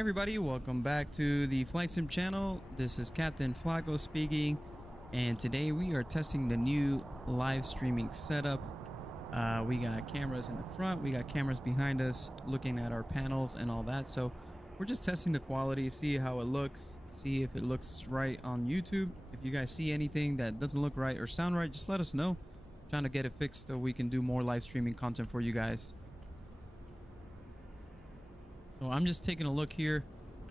Everybody, welcome back to the Flight Sim channel. This is Captain Flaco speaking, and today we are testing the new live streaming setup. We got cameras in the front, we got cameras behind us looking at our panels and all that. So we're just testing the quality, see how it looks, see if it looks right on YouTube. If you guys see anything that doesn't look right or sound right, just let us know. I'm trying to get it fixed so we can do more live streaming content for you guys. So I'm just taking a look here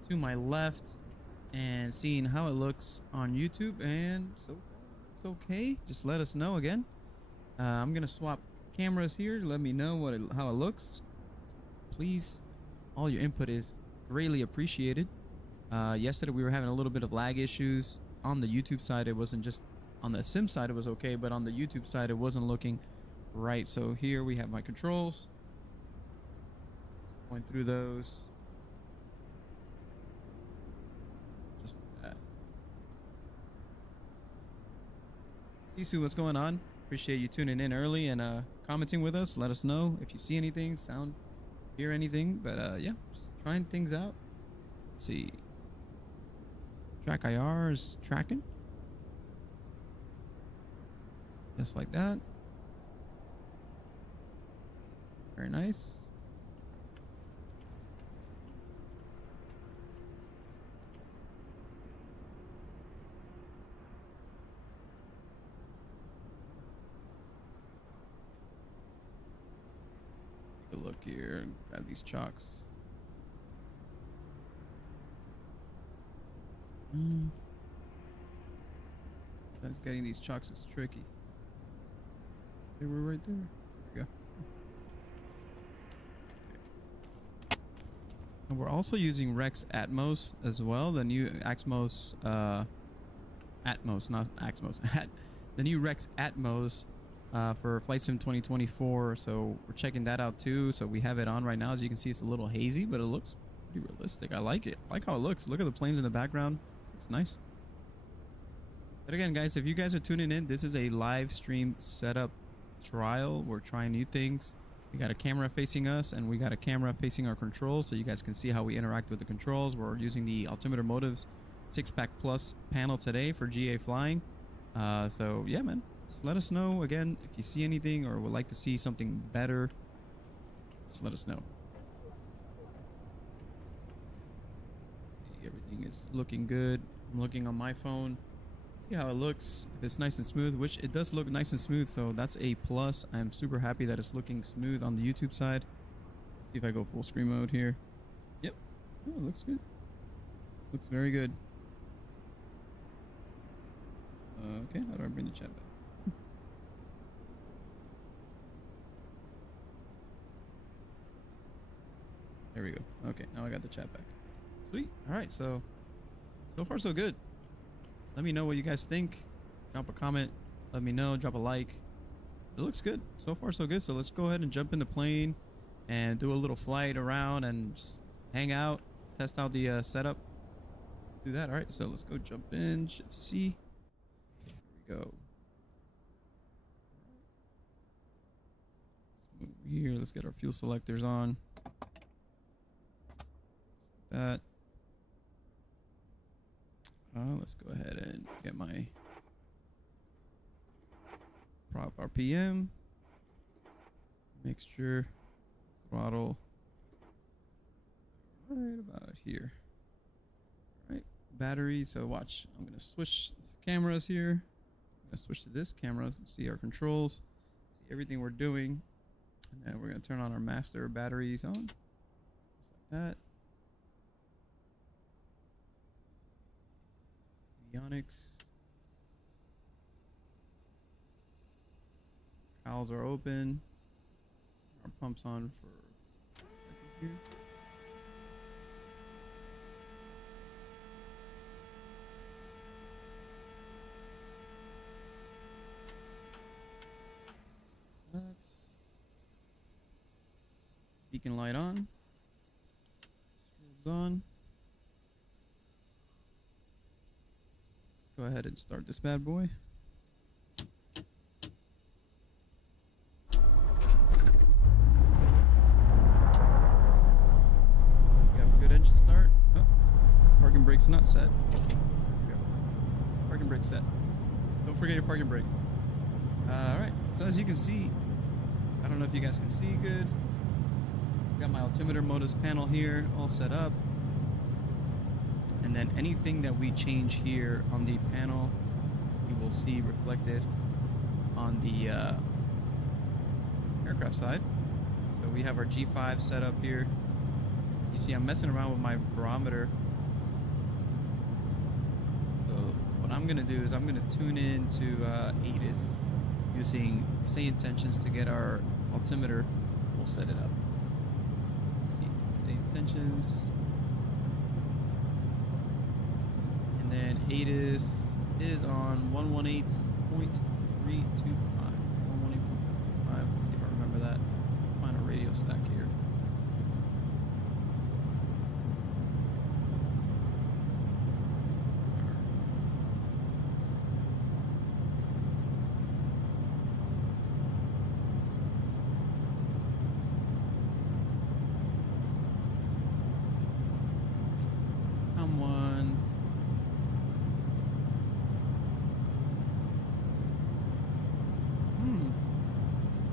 to my left and seeing how it looks on YouTube, and so it's okay. Just let us know again. I'm gonna swap cameras here. Let me know how it looks. Please, all your input is greatly appreciated. Yesterday we were having a little bit of lag issues on the YouTube side. It wasn't just on the sim side, it was okay, but on the YouTube side it wasn't looking right. So here we have my controls. Going through those. Just that. Sisu, what's going on? Appreciate you tuning in early and commenting with us. Let us know if you see anything, hear anything. But yeah, just trying things out. Let's see. Track IR is tracking. Just like that. Very nice. Look here and grab these chocks. Sometimes getting these chocks is tricky. They were right there. There we go. Okay. And we're also using Rex Atmos as well, the new Atmos, not Atmos, the new Rex Atmos. For Flight Sim 2024, so we're checking that out too. So we have it on right now. As you can see, it's a little hazy, but it looks pretty realistic. I like it. I like how it looks. Look at the planes in the background. It's nice. But again, guys, if you guys are tuning in, this is a live stream setup trial. We're trying new things. We got a camera facing us and we got a camera facing our controls, so you guys can see how we interact with the controls. We're using the Altimeter Motives 6-pack plus panel today for GA flying. So yeah, man. Just let us know again if you see anything or would like to see something better. Just let us know. See, everything is looking good. I'm looking on my phone. See how it looks. If it's nice and smooth, which it does look nice and smooth, so that's a plus. I'm super happy that it's looking smooth on the YouTube side. Let's see if I go full screen mode here. Yep. Oh, it looks good. Looks very good. Okay, how do I bring the chat back? There we go. Okay, now I got the chat back. Sweet. All right, so far so good. Let me know what you guys think. Drop a comment. Let me know. Drop a like. It looks good. So far so good. So let's go ahead and jump in the plane and do a little flight around and just hang out, test out the setup. Let's do that. All right, so let's go jump in. Shift C. There we go. Let's move here. Let's get our fuel selectors on. That. Let's go ahead and get my prop RPM, mixture, throttle, right about here. All right, battery. So watch, I'm gonna switch cameras here. I'm gonna switch to this camera and see our controls, see everything we're doing, and then we're gonna turn on our master batteries on, just like that. Avionics. Cowls are open. Our pumps on for a second here. That's beacon light on. Strobes on. Go ahead and start this bad boy. Got a good engine start. brake's not set. Parking brake set. Don't forget your parking brake. Alright, so as you can see, I don't know if you guys can see good. Got my altimeter modus panel here all set up. And then anything that we change here on the panel, you will see reflected on the aircraft side. So we have our G5 set up here. You see I'm messing around with my barometer. So what I'm gonna do is I'm gonna tune in to ATIS using say intentions to get our altimeter. We'll set it up. Say intentions. And then ATIS is on 118.325. 118.325. Let's see if I remember that. Let's find a radio stack here.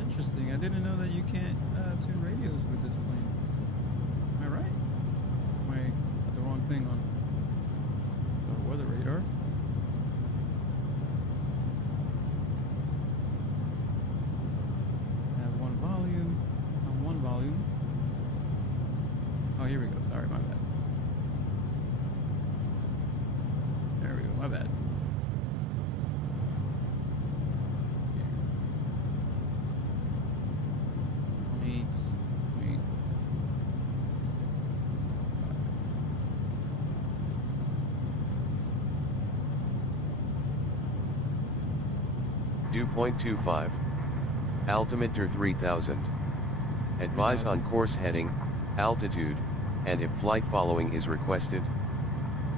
Interesting. I didn't know that you can't tune radios with this plane. Am I right? Am I got the wrong thing on? So weather radar. I have one volume. On one volume. Oh, here we go. Sorry, my bad. There we go. My bad. 2.25. Altimeter 3000. Advise on course heading, altitude, and if flight following is requested.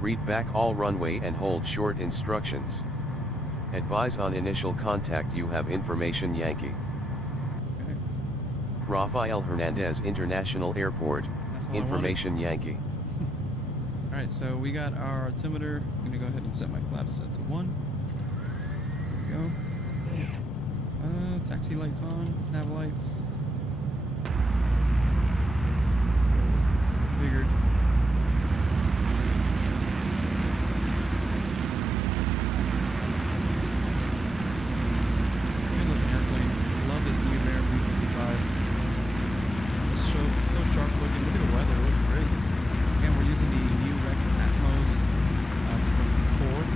Read back all runway and hold short instructions. Advise on initial contact you have information Yankee. Okay. Rafael Hernandez International Airport, information Yankee. Alright, so we got our altimeter. I'm going to go ahead and set my flaps set to 1. There we go. Taxi lights on, nav lights. Figured. Good looking airplane. Love this new Air B55. It's so sharp looking. Look at the weather, it looks great. Again, we're using the new Rex Atmos 2024.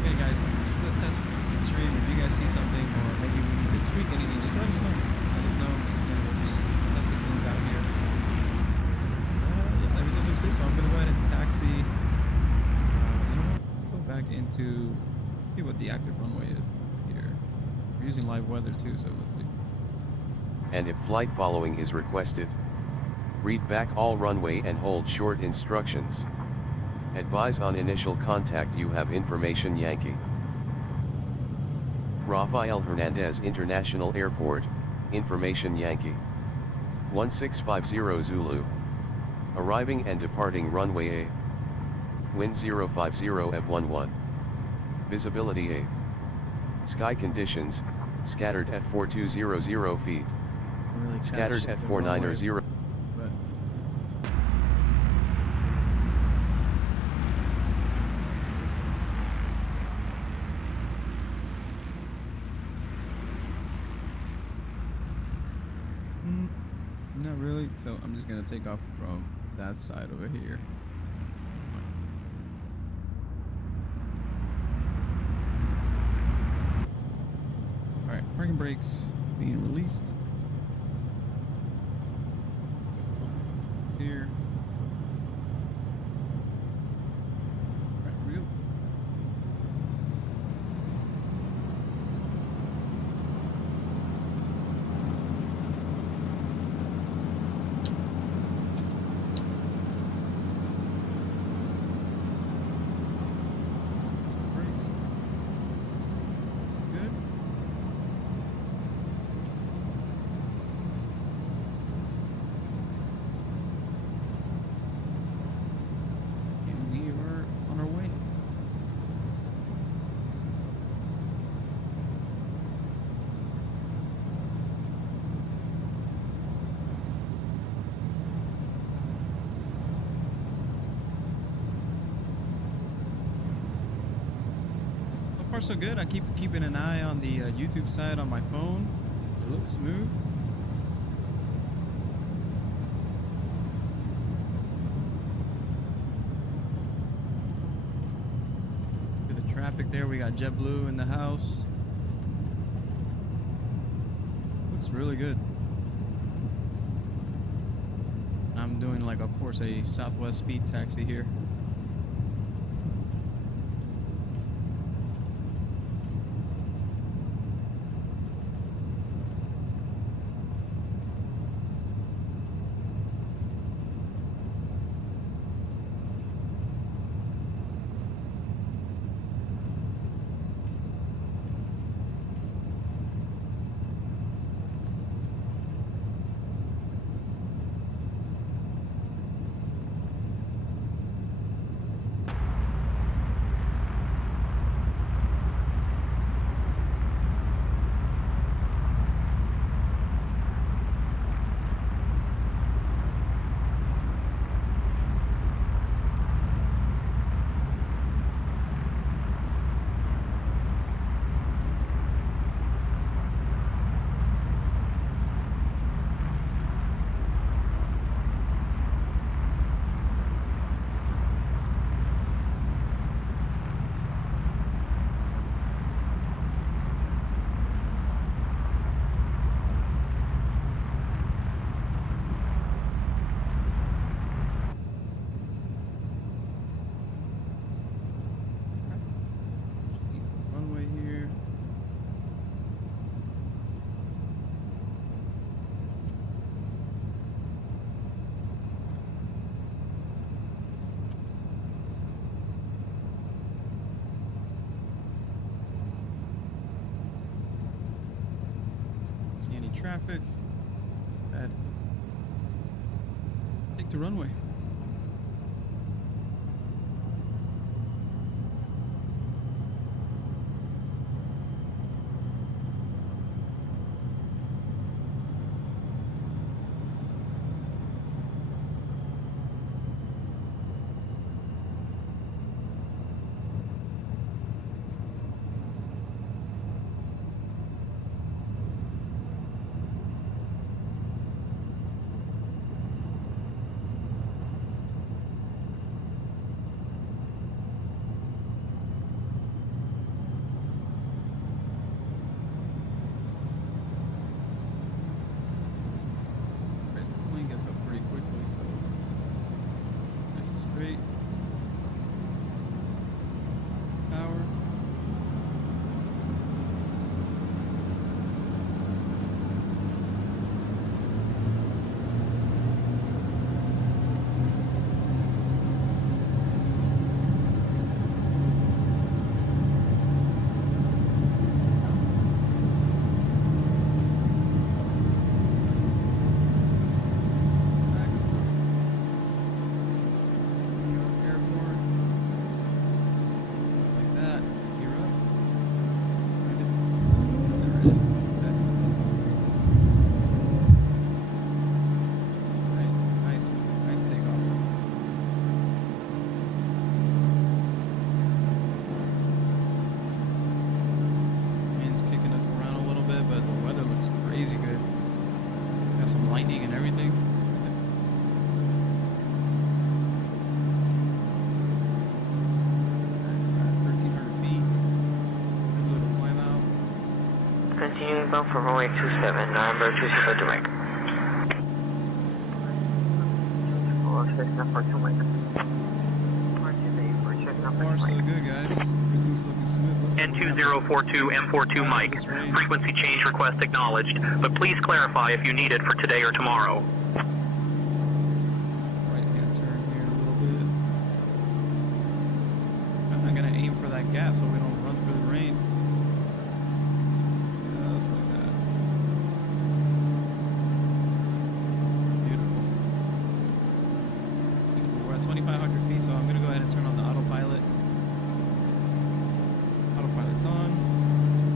Okay guys, this is a test stream. If you guys see something or maybe we need to tweak anything, just let us know. Let us know, and we'll just test things out here. Yeah, everything looks good, so I'm going to go ahead and taxi. You know what? Go back into, see what the active runway is here. We're using live weather too, so let's see. And if flight following is requested, read back all runway and hold short instructions. Advise on initial contact you have information Yankee. Rafael Hernandez International Airport, information Yankee. 1650 Zulu. Arriving and departing runway A. Wind 050 F11. Visibility A. Sky conditions, scattered at 4200 feet. Really scattered at 490. Not really, so I'm just gonna take off from that side over here. Alright, parking brakes being released. Here. Alright, here we go. far so good. I keep keeping an eye on the YouTube side on my phone. It looks smooth. Look at the traffic there. We got JetBlue in the house. Looks really good. I'm doing, like, of course, a Southwest speed taxi here. Runway here. See any traffic? Bad. Take the runway. Right, this plane gets up pretty quickly, so nice and straight. Power. Back. Airborne. Like that. Gear up. Find it. There it is. Okay. Right. Nice. Nice takeoff. Wind's kicking us around a little bit, but the weather looks crazy good. Got some lightning and everything. At 1,300 feet. Good little climb out. Continuing bound for runway 27, number 27 direct. So far, so good, guys. Everything's looking smooth. Looks like we're gonna have N2042 M42 to Mike. this range. Frequency change request acknowledged, but please clarify if you need it for today or tomorrow. Right-hand turn here a little bit. I'm not gonna aim for that gap so we don't run through the rain. Just like that. Beautiful. We're at 2,500 feet, so I'm gonna go ahead and turn on the autopilot. Autopilot's on.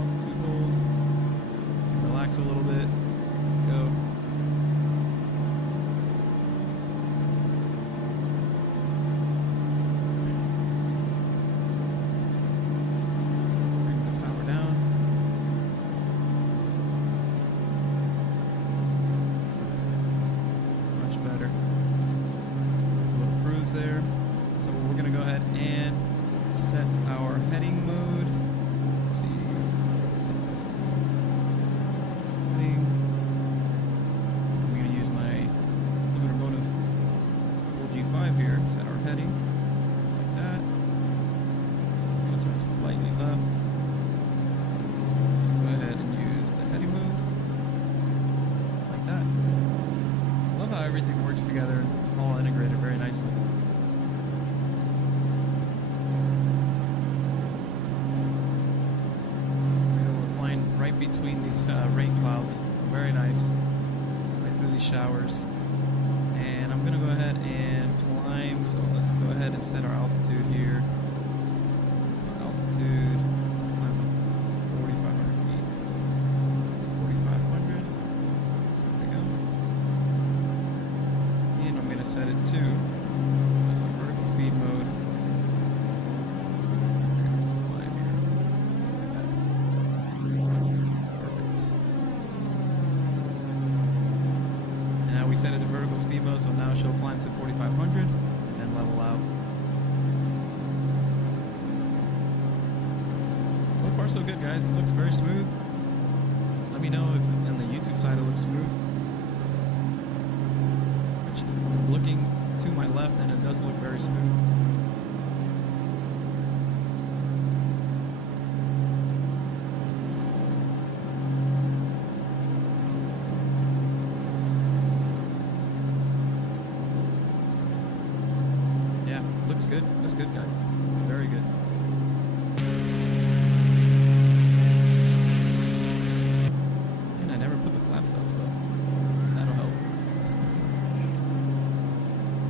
Altitude hold. Relax a little bit. Go. there. So we're gonna go ahead and set our heading mode. Let's see. Set this to heading. I'm gonna use my limiter bonus G5 here. Set our heading. Just like that. I'm gonna turn slightly left. Go ahead and use the heading mode. Like that. Love how everything works together and all integrated very nicely. We're flying right between these rain clouds. Very nice. Right through these showers. And I'm gonna go ahead and climb. So let's go ahead and set our altitude here. Altitude. Climb to 4,500 feet. 4,500. There we go. And I'm gonna set it to vertical speed mode. Climb here. Just like that. Perfect. And now we set it to vertical speed mode, so now she'll climb to 4,500 and then level out. So far so good, guys. It looks very smooth. Let me know if on the YouTube side it looks smooth. I'm looking to my left and it does look very smooth. Yeah, looks good. Looks good, guys. It's very good. And I never put the flaps up, so that'll help.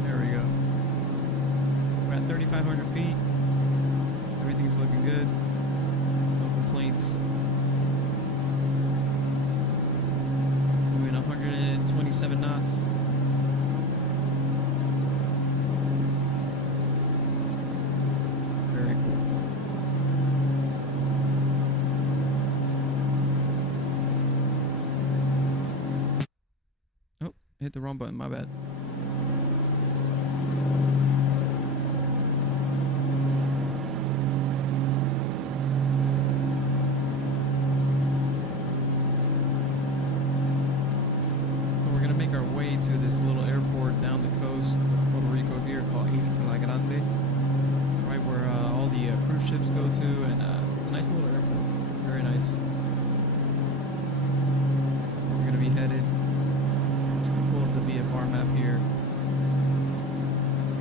There we go. We're at 3,500 feet. Everything's looking good. No complaints. Doing 127 knots. Very cool. Oh, hit the wrong button, my bad. We're gonna make our way to this little airport down the coast of Puerto Rico here called Isla Grande. Right where all the cruise ships go to, and it's a nice little airport. Very nice. That's where we're gonna be headed. I'm just gonna pull up the VFR map here.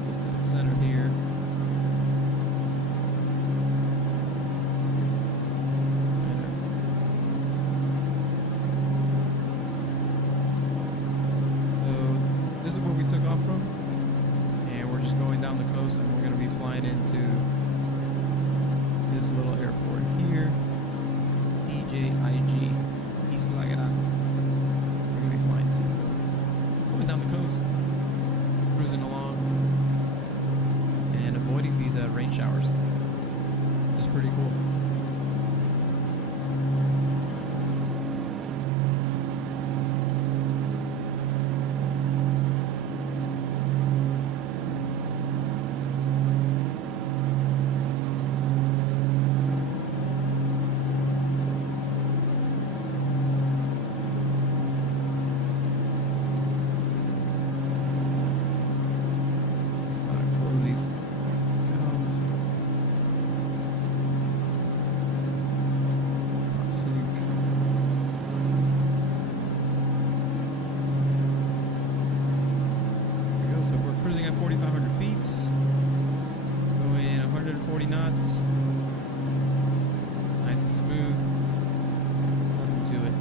Just to the center here. So this is where we took off from, and we're just going down the coast, and we're gonna be flying into this little airport here, TJIG, Isla Grande. We're gonna be flying to, so going down the coast, cruising along, and avoiding these rain showers. Just pretty cool. It's not a closies. Comes. Top sync. There we go. So we're cruising at 4,500 feet. Going 140 knots. Nice and smooth. Nothing to it.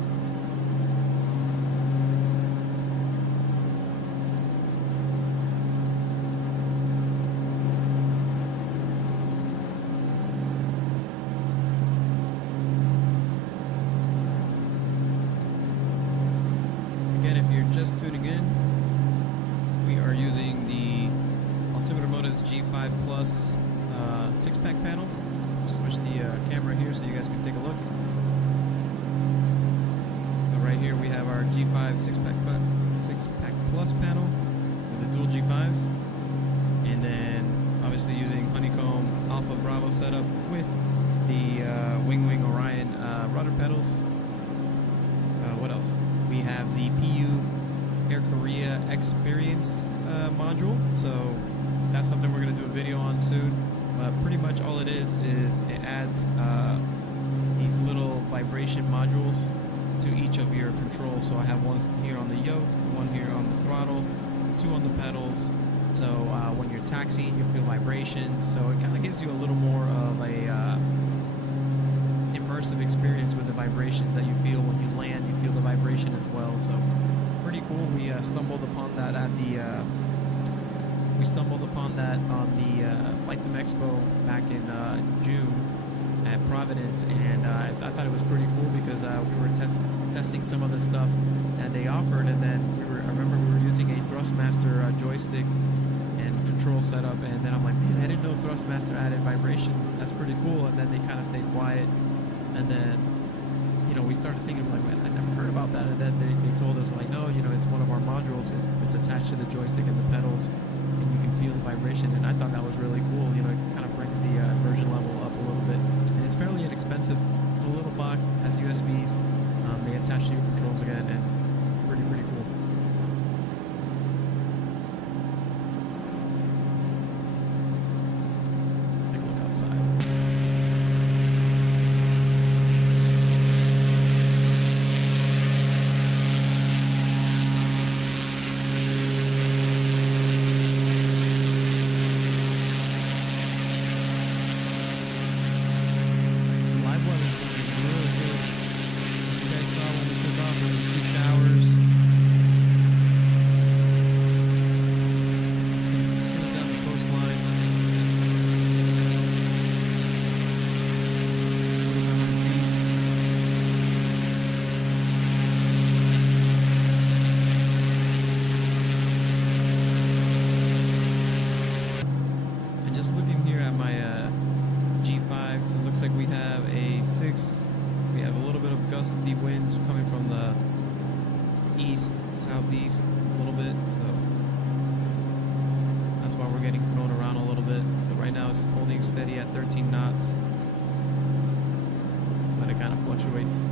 Again, if you're just tuning in, we are using the altimeter Moto's G5 Plus 6-pack panel. Switch the camera here so you guys can take a look. So right here we have our G5 6-pack Plus panel with the dual G5s, and then obviously using honeycomb Alpha Bravo setup with the Wing Orion rudder pedals. What else? We have the PU Air Korea Experience module, so that's something we're going to do a video on soon. But pretty much all it is it adds these little vibration modules to each of your controls. So I have one here on the yoke, one here on the throttle, two on the pedals. So when you're taxiing, you feel vibrations. So it kind of gives you a little more of a immersive experience with the vibrations that you feel when you land. You feel the vibration as well. So pretty cool. We stumbled upon that at the on the Flight Sim Expo back in June at Providence, and I thought it was pretty cool because we were testing some of the stuff that they offered, and then I remember we were using a Thrustmaster joystick and control setup, and then I'm like, man, I didn't know Thrustmaster added vibration. That's pretty cool. And then they kind of stayed quiet, and then we started thinking like, man, I never heard about that. And then they told us like, no, it's one of our modules. It's attached to the joystick and the pedals, and you can feel the vibration. And I thought that was really cool. It kind of brings the immersion level up a little bit. And it's fairly inexpensive. It's a little box, has USBs. They attach to your controls again, and pretty cool. Take a look outside. Just looking here at my G5s, it looks like we have a 6. We have a little bit of gusty winds coming from the east, southeast a little bit, so that's why we're getting thrown around a little bit. So right now it's holding steady at 13 knots, but it kind of fluctuates.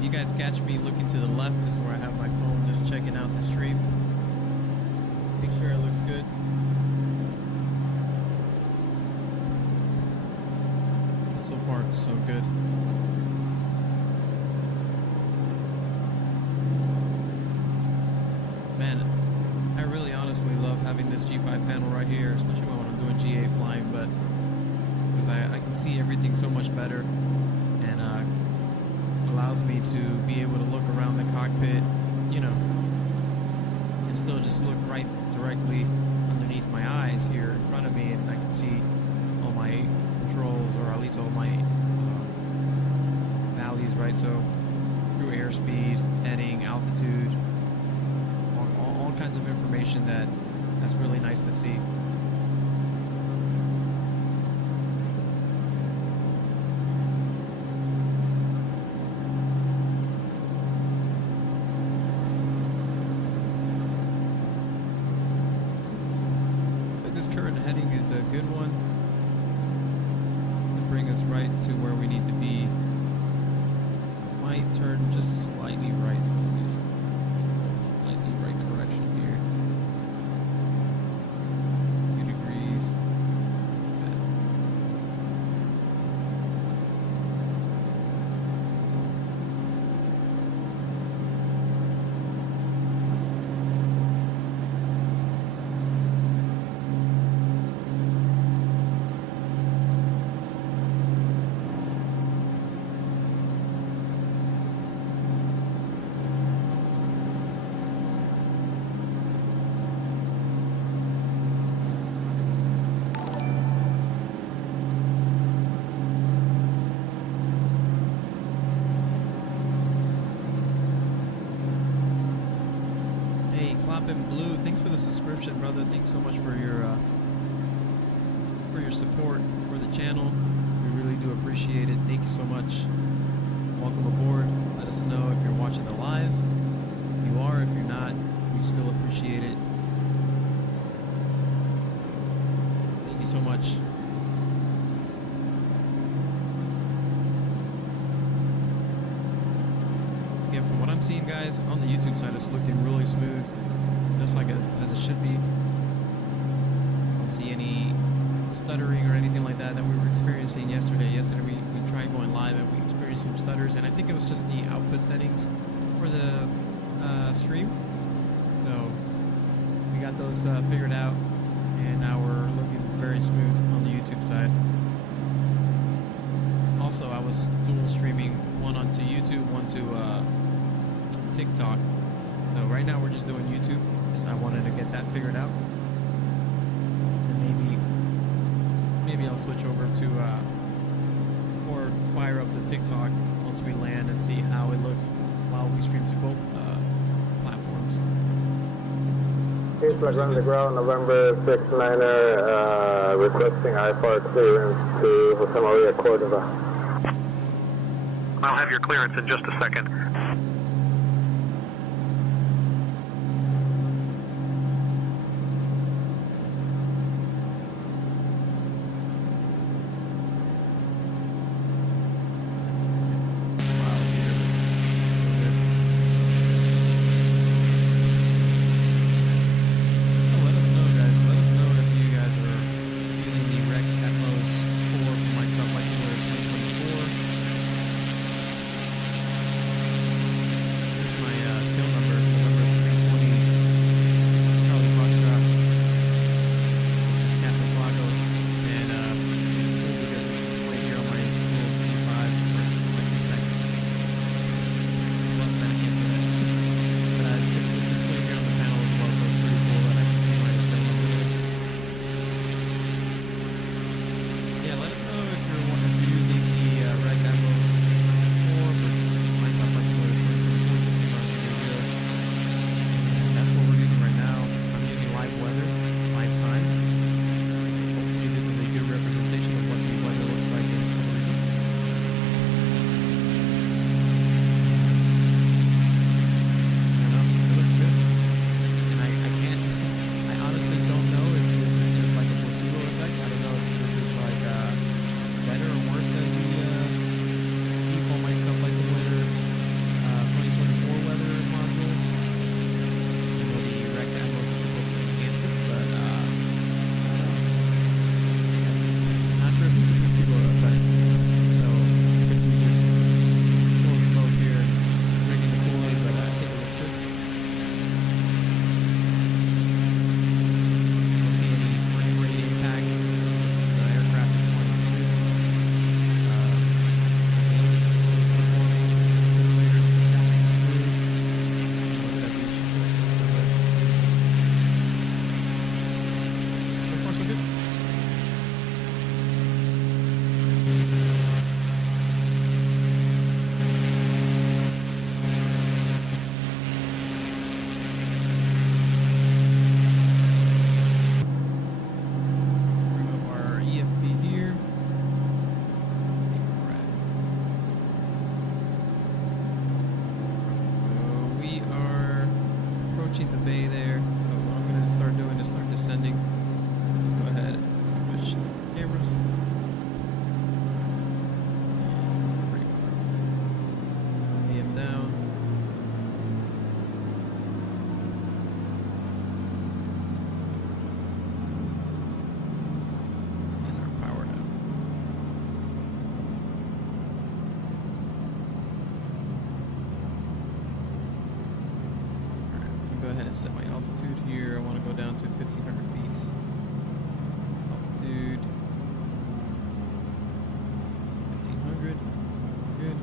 You guys catch me looking to the left, this is where I have my phone just checking out the stream. Make sure it looks good. But so far, so good. Man, I really honestly love having this G5 panel right here, especially when I'm doing GA flying, but because I can see everything so much better, and allows me to be able to look around the cockpit, and still just look right directly underneath my eyes here in front of me, and I can see all my controls, or at least all my values, right? So through airspeed, heading, altitude, all kinds of information that's really nice to see. This current heading is a good one to bring us right to where we need to be might turn just slightly right. So let me just slightly right correction here. 2 degrees. Okay. Hey, Cloppin' Blue, thanks for the subscription, brother. Thanks so much for your support for the channel. We really do appreciate it. Thank you so much. Welcome aboard. Let us know if you're watching the live. If you are, if you're not, we still appreciate it. Thank you so much. Again, from what I'm seeing, guys, on the YouTube side, it's looking really smooth, just like as it should be. I don't see any stuttering or anything like that we were experiencing yesterday. Yesterday we tried going live and we experienced some stutters, and I think it was just the output settings for the stream. So we got those figured out, and now we're looking very smooth on the YouTube side. Also, I was dual streaming, one onto YouTube, one to TikTok. So right now we're just doing YouTube. Just I wanted to get that figured out, and maybe I'll switch over to or fire up the TikTok once we land and see how it looks while we stream to both platforms. Flag on the ground, November 69er, requesting IFR clearance to Jose Maria Cordova. I'll have your clearance in just a second. gonna set my altitude here. I want to go down to 1,500 feet. Altitude 1,500. Good.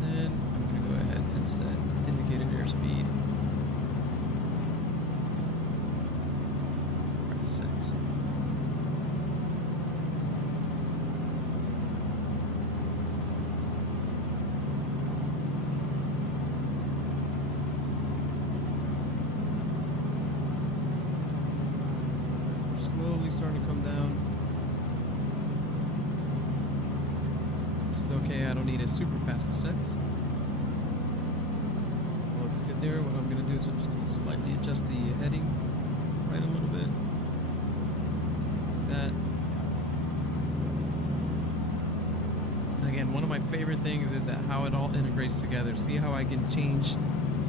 Then I'm gonna go ahead and set indicated airspeed. Sense. Slowly starting to come down, which is okay. I don't need a super fast ascent. Looks good there. What I'm going to do is I'm just going to slightly adjust the heading right a little bit. That. And again, one of my favorite things is that how it all integrates together. See how I can change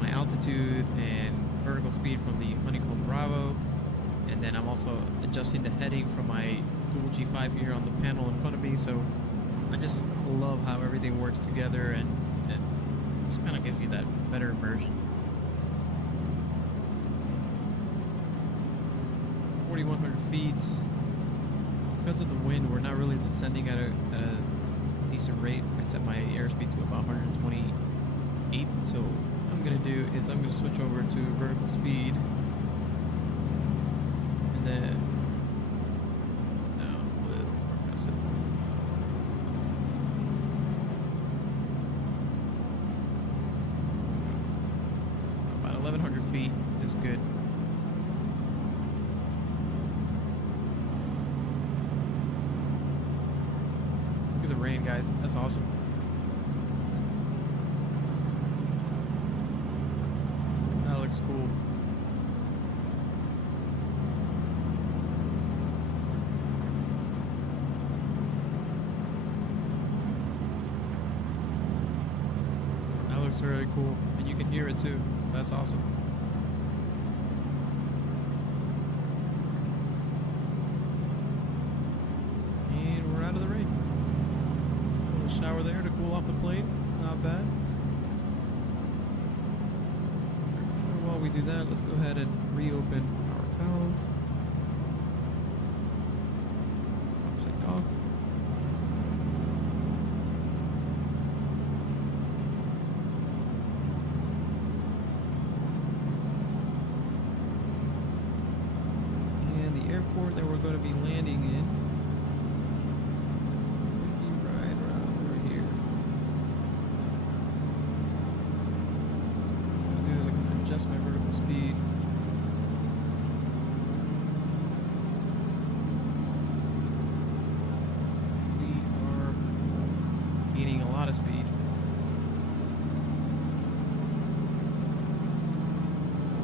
my altitude and vertical speed from the Honeycomb Bravo. And then I'm also adjusting the heading from my dual G5 here on the panel in front of me. So I just love how everything works together and just kind of gives you that better immersion. 4,100 feet. Because of the wind, we're not really descending at a decent rate. I set my airspeed to about 128. So what I'm going to do is I'm going to switch over to vertical speed. And then down a little more aggressive. About 1,100 feet is good. Look at the rain, guys. That's awesome. That looks cool. Looks really cool, and you can hear it too. That's awesome. And we're out of the rain. A little shower there to cool off the plane. Not bad. So while we do that, let's go ahead and reopen our cowls. Take off. That we're going to be landing in would be right around over here. So what I'm going to do is I'm going to adjust my vertical speed. We are gaining a lot of speed.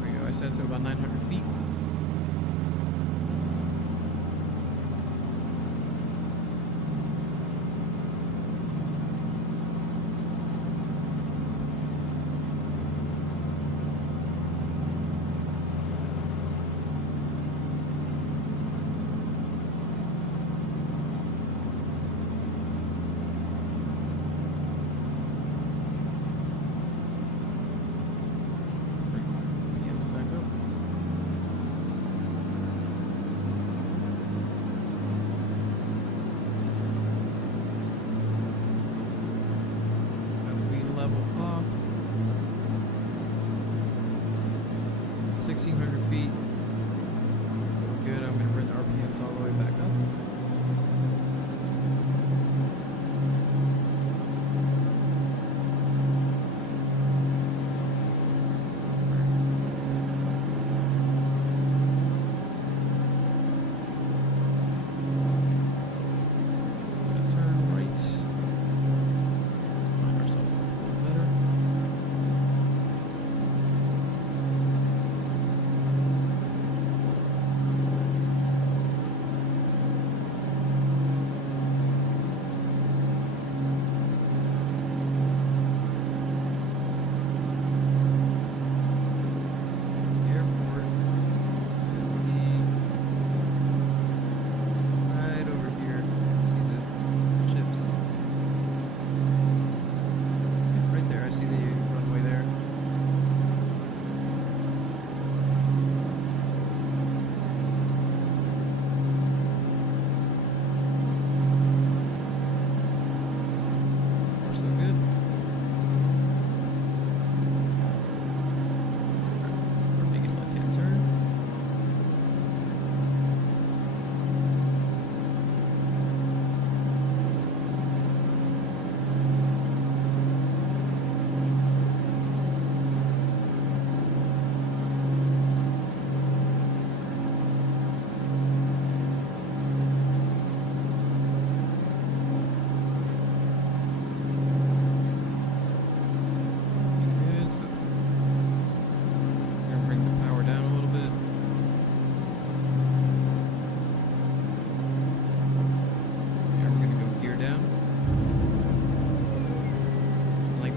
There we go. I set it to about 900 feet. Level off. 1,600 feet. We're good. I'm going to bring the RPMs all the way back up.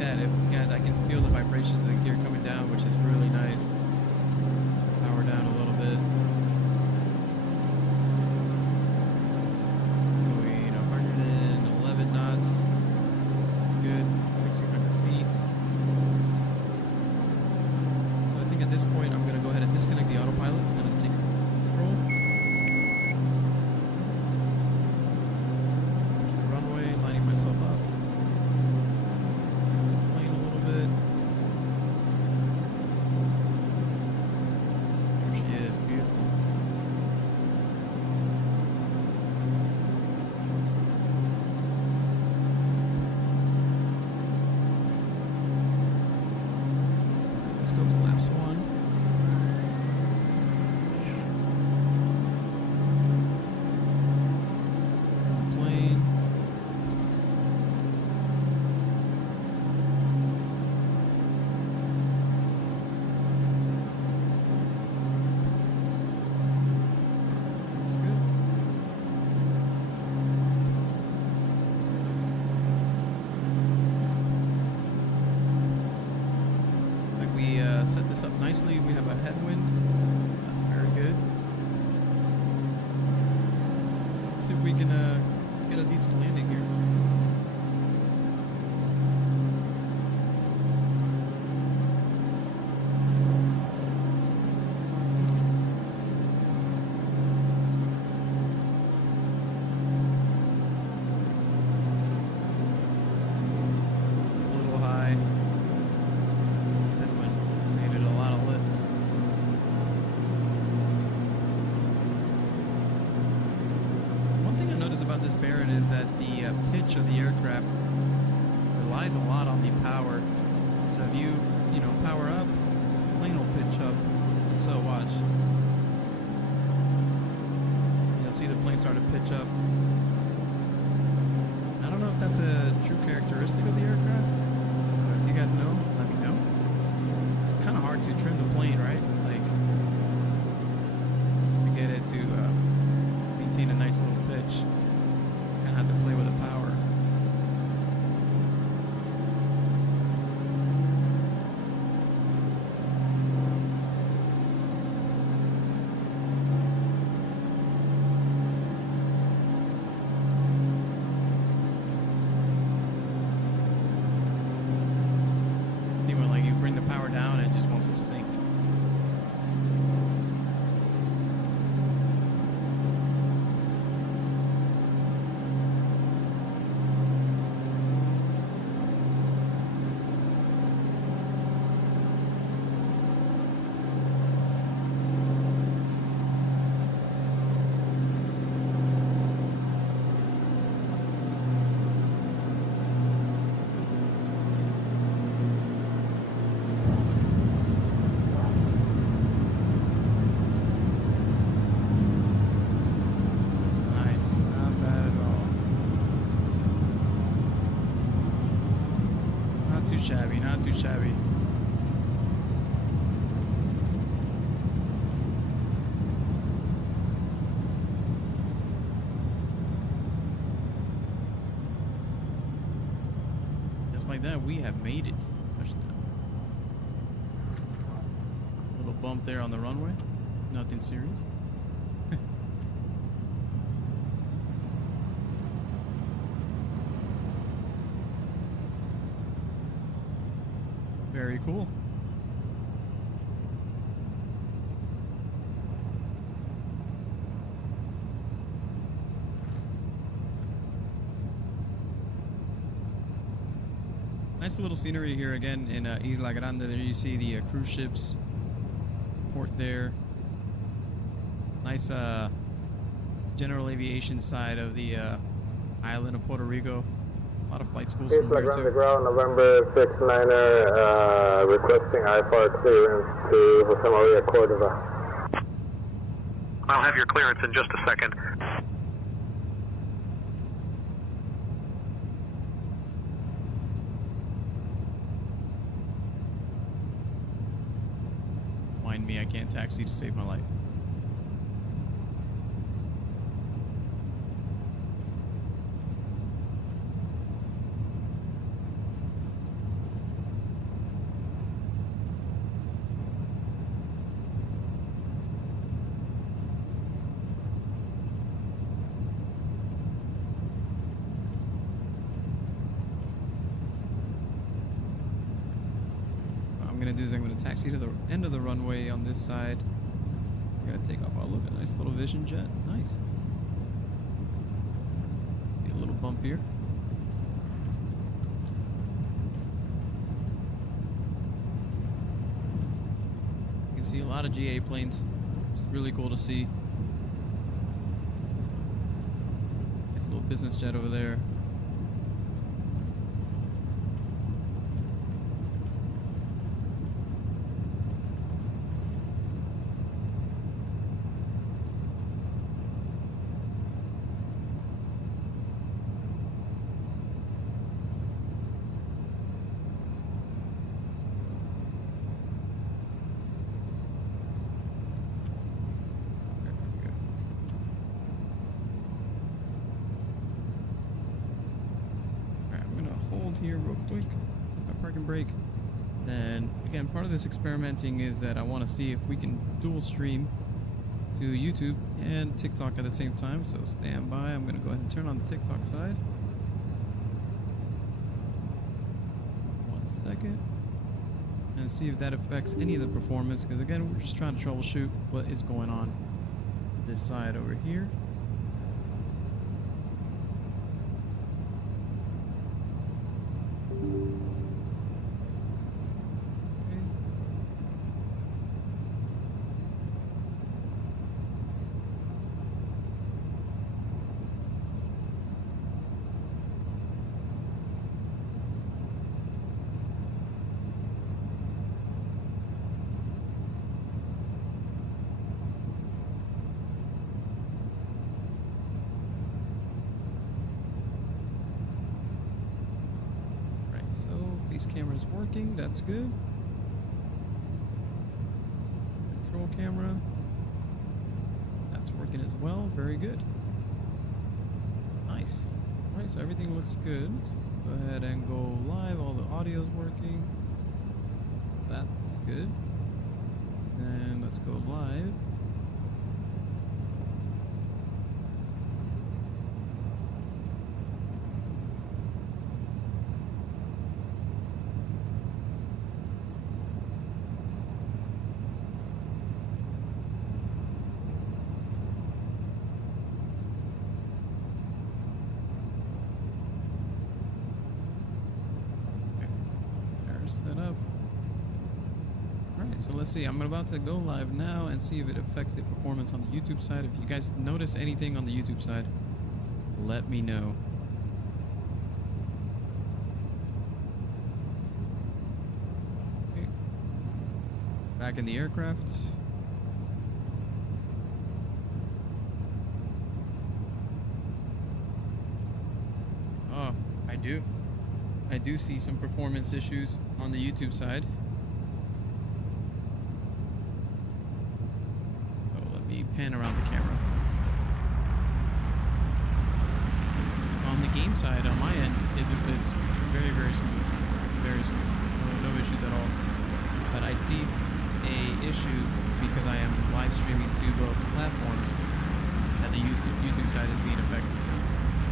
that. If guys, I can feel the vibrations of the gear coming down, which is really nice. Power down a little bit. Doing 111 knots. Good. 1,600 feet. So I think at this point I'm gonna go ahead and disconnect the autopilot and then take control. There's the runway, lining myself up. Plane a little bit. There she is, beautiful. Let's go flaps 1. Plane. Looks good. Like we set this up nicely. We have a headwind. That's very good. Let's see if we can get a decent landing here. A little high. Headwind made it a lot of lift. One thing I noticed about this Baron is that the pitch of the aircraft relies a lot on the power. So if you power up, plane will pitch up. So watch. You'll see the plane start to pitch up. I don't know if that's a true characteristic of the aircraft. But if you guys know, let me know. It's kind of hard to trim the plane, right? Like to get it to maintain a nice little pitch. Kind of have to play with the power. See when like you bring the power down, it just wants to sink. Nice, not bad at all. Not too shabby, not too shabby. Just like that, we have made it. Touchdown. Little bump there on the runway. Nothing serious. Very cool. Nice little scenery here again in Isla Grande. There you see the cruise ships port there. Nice general aviation side of the island of Puerto Rico. A lot of flight schools from Isla here Grande too. ground, November 69er, requesting IFR clearance to Jose Maria Cordova. I'll have your clearance in just a second. Mind me, I can't taxi to save my life. gonna do is I'm gonna taxi to the end of the runway on this side. I'm gonna take off. Oh, look, a nice little Vision jet. Nice. Get a little bump here. You can see a lot of GA planes, which is really cool to see. Nice little business jet over there. Here real quick, set my parking brake. Then again, part of this experimenting is that I want to see if we can dual stream to YouTube and TikTok at the same time. So stand by. I'm going to go ahead and turn on the TikTok side. 1 second. And see if that affects any of the performance, because again, we're just trying to troubleshoot what is going on this side over here. Face camera is working, that's good. Control camera, that's working as well, very good. Nice. Alright, so everything looks good. So let's go ahead and go live, all the audio is working. That's good. And let's go live. Set up. Alright, so let's see. I'm about to go live now and see if it affects the performance on the YouTube side. If you guys notice anything on the YouTube side, let me know. Okay. Back in the aircraft. Oh, I do see some performance issues on the YouTube side. So let me pan around the camera. So on the game side, on my end, it's very, very smooth. Very smooth. No issues at all. But I see a issue because I am live streaming to both platforms that the YouTube side is being affected. So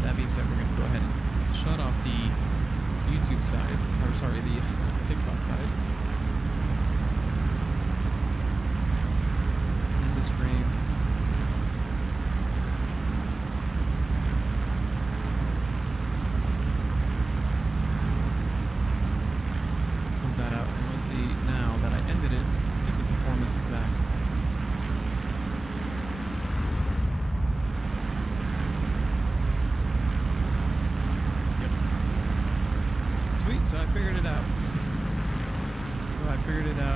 that being said, we're going to go ahead and shut off the YouTube side, or sorry, the TikTok side. End the stream. Close that out, and let's see now that I ended it, if the performance is back. Sweet, so I figured it out.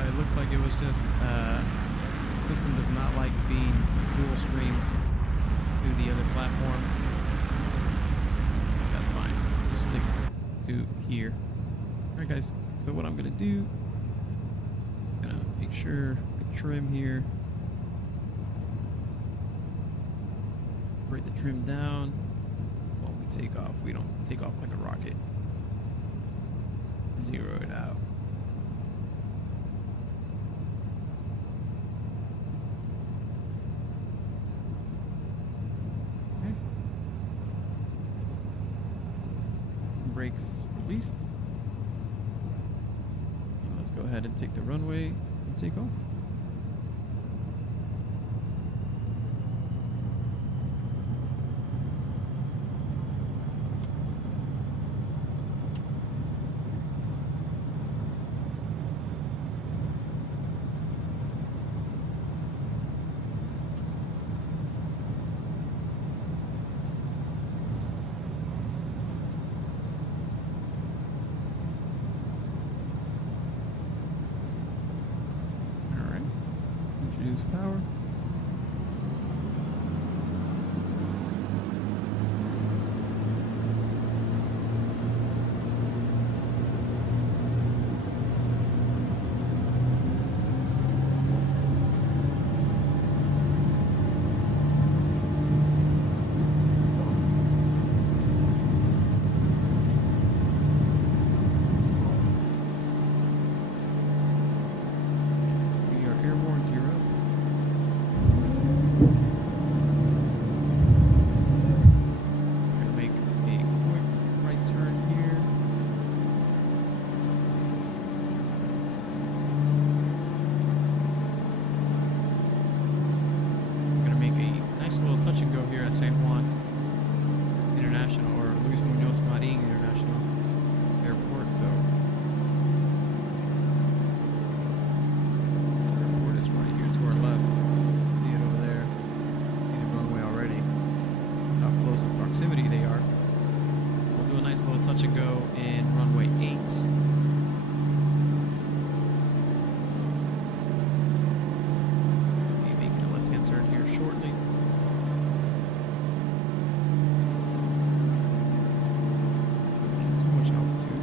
It looks like it was just the system does not like being dual streamed to the other platform. That's fine. Just stick to here. Alright guys, so what I'm gonna do, just gonna make sure I trim here. Bring the trim down while we take off. We don't take off like a rocket. Zero it out. Okay. Brakes released. And Let's go ahead and take the runway and take off. Introduce power. We are airborne, gear up. Gonna make a quick right turn here. Gonna make a nice little touch and go here at San Juan International, or Luis Munoz Marin International Airport. So the airport is right here to our left. See it over there. See the runway already. That's how close in proximity they are. We'll do a nice little touch and go in runway 8. Be making a left-hand turn here shortly. Too much altitude.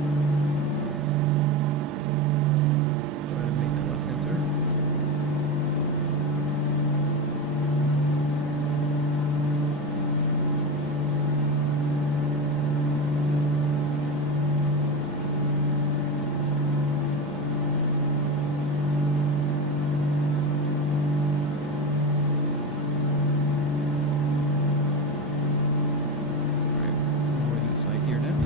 Go ahead and make that left-hand turn. Alright, we're in the side gear now.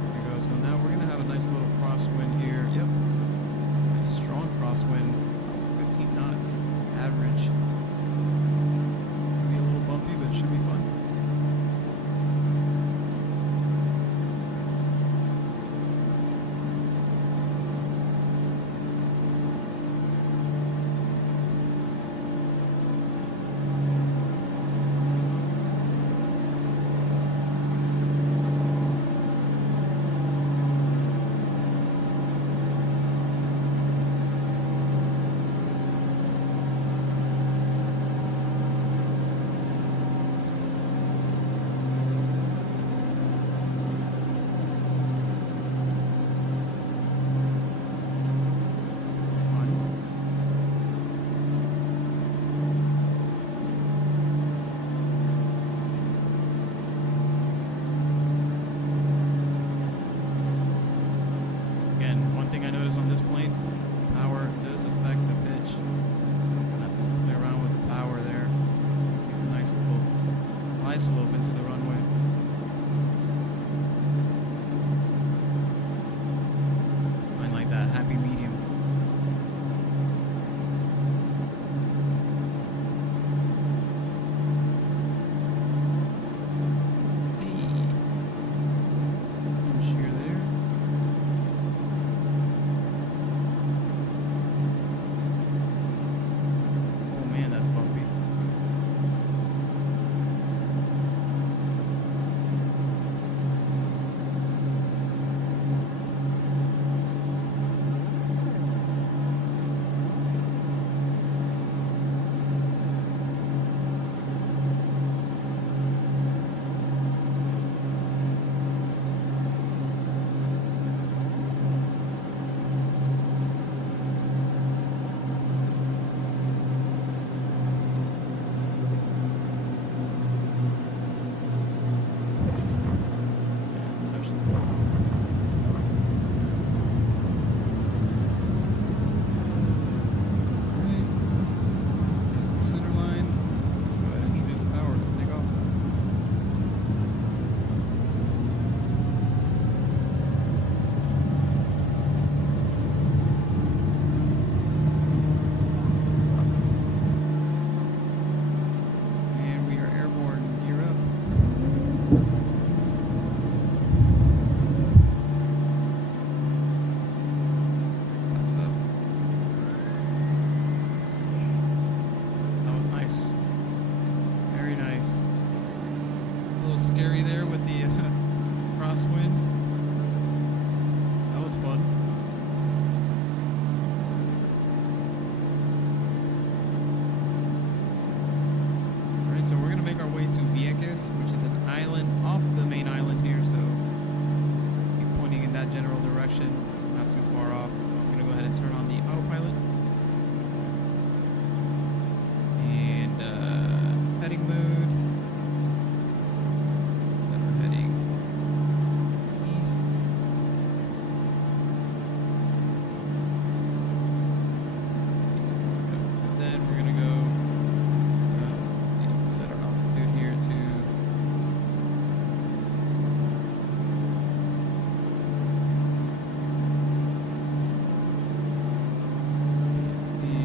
There we go. So now we're gonna have a nice little crosswind here. Yep. Nice strong crosswind. 15 knots average. Be a little bumpy, but it should be fun. Fun. Again, one thing I noticed on this plane, power does affect the pitch. Not just play around with the power there. Take a nice little glide slope into the runway. Find like that happy medium. Hey. Punch here there. Oh man, that's bumpy. fun. Alright, so we're gonna make our way to Vieques, which is an island off the main island here, so keep pointing in that general direction, not too far off. So I'm gonna go ahead and turn on the autopilot. And heading mode. Set our heading east. And then we're gonna go let's see, set our altitude here to 50.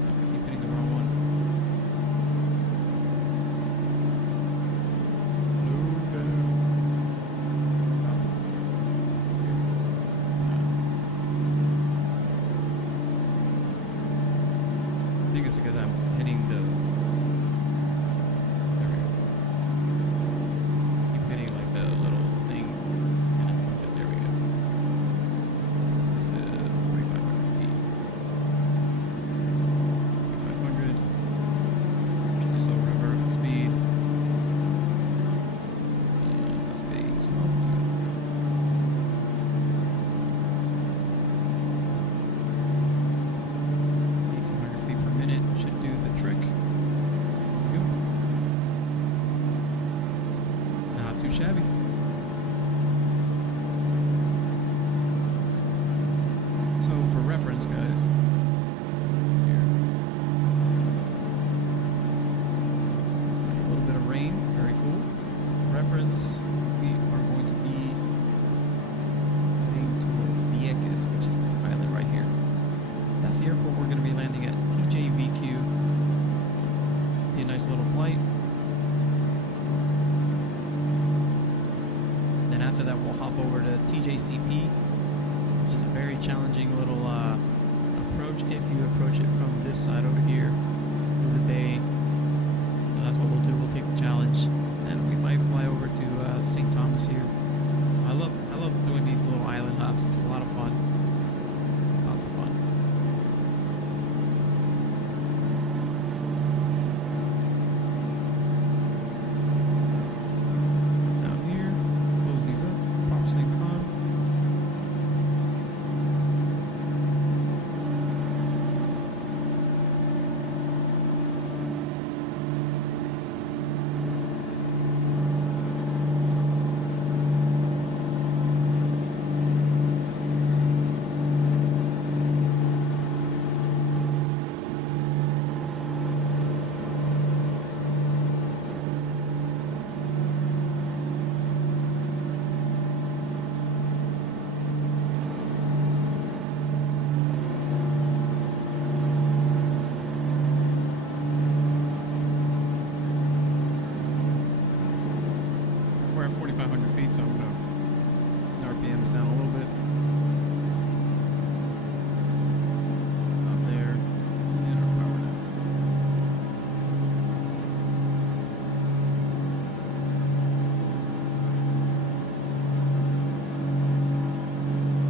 I keep hitting the wrong one. I think it's because I'm hitting the. There we go. Keep hitting like the little thing. And I push it. There we go. Let's set this to 4,500 feet. 4,500. Push this over to vertical speed. And let's gain some altitude. 1,800 feet per minute should do the trick. Yep. Not too shabby. So for reference, guys, here, a little bit of rain, very cool. For reference, we are going to be heading towards Vieques, which is this island right here. That's the airport we're going to be landing at, TJVQ. Be a nice little flight. Then after that, we'll hop over to TJCP, which is a very challenging little approach if you approach it from this side over here of the bay. So that's what we'll do. We'll take the challenge, and we might fly over to St. Thomas here. I love doing these little island hops. It's a lot of fun. Lots of fun. So down here, close these up, pop sync on. We're at 4,500 feet, so I'm going to RPMs down a little bit. Stop there. And our power down.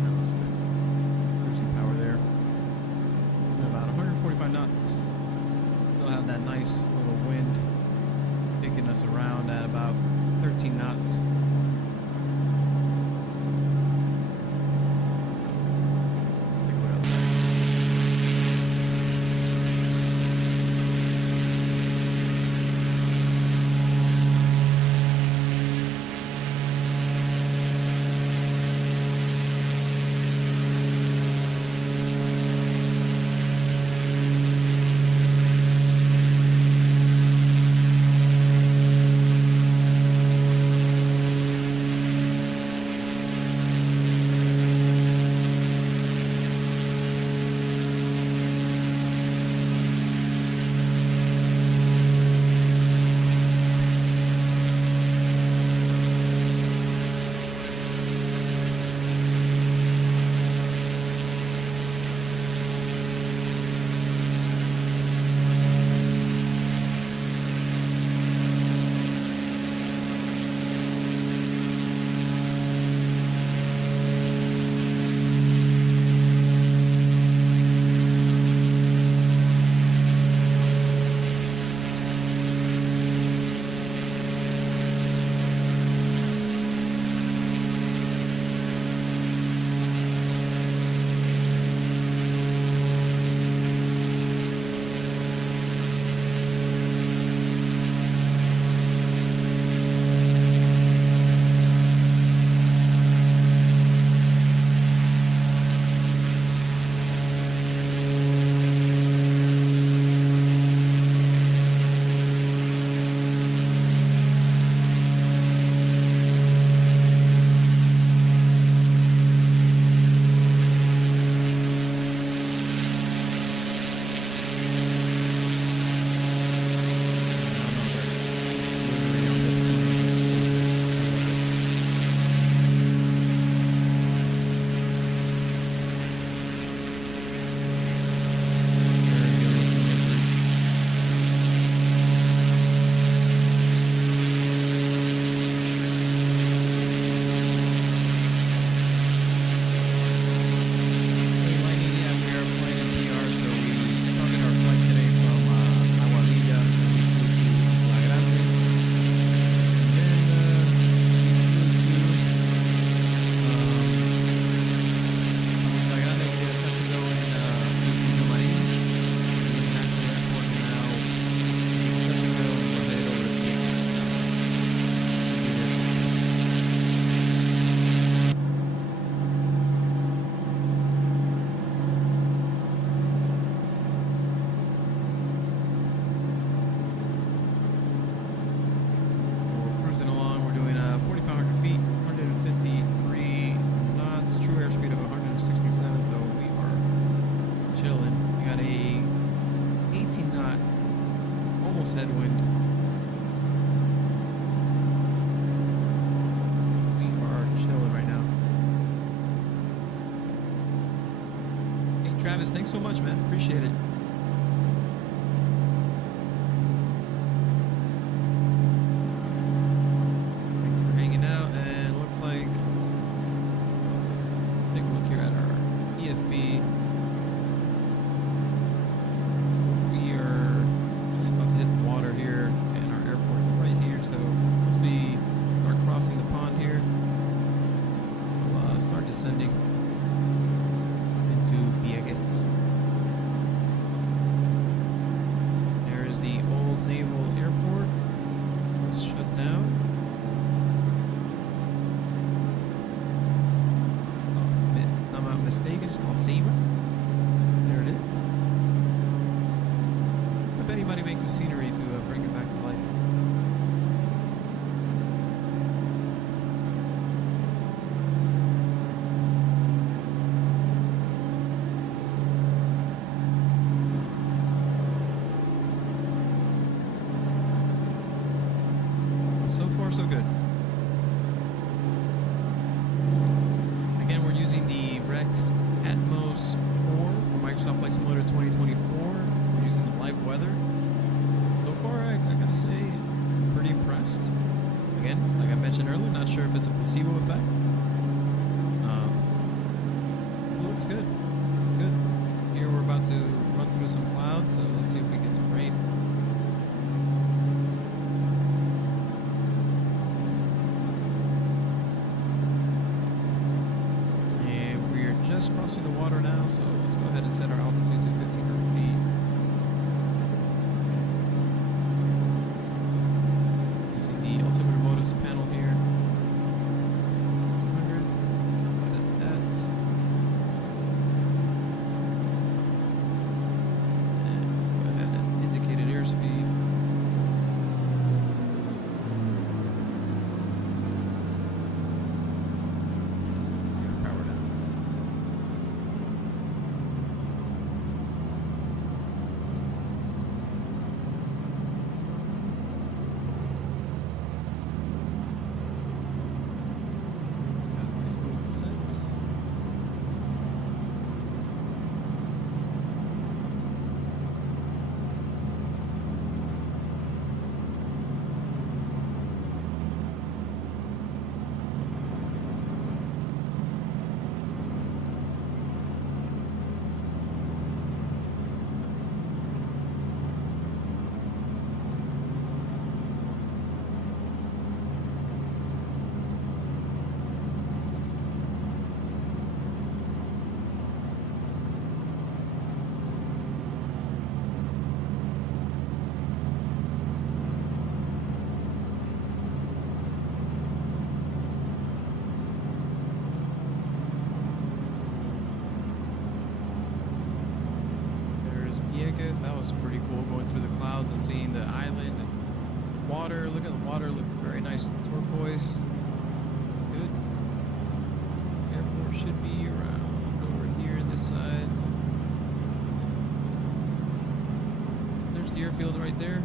That looks good. Cruising power there. About 145 knots. Still have that nice little wind taking us around at about 13 knots. Take a look outside. this headwind. We are chilling right now. Hey Travis, thanks so much, man. Appreciate it. Thanks for hanging out. And it looks like, let's take a look here at our EFB. We are just about to hit the water here, and our airport is right here. So once we start crossing the pond here, we'll start descending into Vieques. There is the old naval airport. It's shut down. It's not, if I'm not mistaken, it's called Sabre. There it is. If anybody makes a scenery to bring it back to life. So far, so good. Again, we're using the Rex Atmos 4 for Microsoft Flight Simulator 2024. We're using the live weather. So far, I gotta say, I'm pretty impressed. Again, like I mentioned earlier, not sure if it's a placebo effect. It looks good. It's good. Here we're about to run through some clouds, so let's see if we get some rain. Just crossing the water now, so let's go ahead and set our altitude to 1,500 feet. Using the altimeter motives panel here. 100. Set that. And let's go ahead and indicate an airspeed. Power down. That was pretty cool, going through the clouds and seeing the island and water. Look at the water, looks very nice and turquoise. It's good. Airport should be around over here on this side. So there's the airfield right there.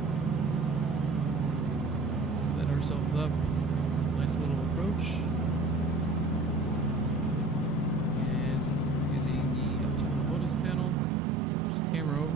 Set ourselves up. Nice little approach. And since we're using the altimeter motives panel, just camera over.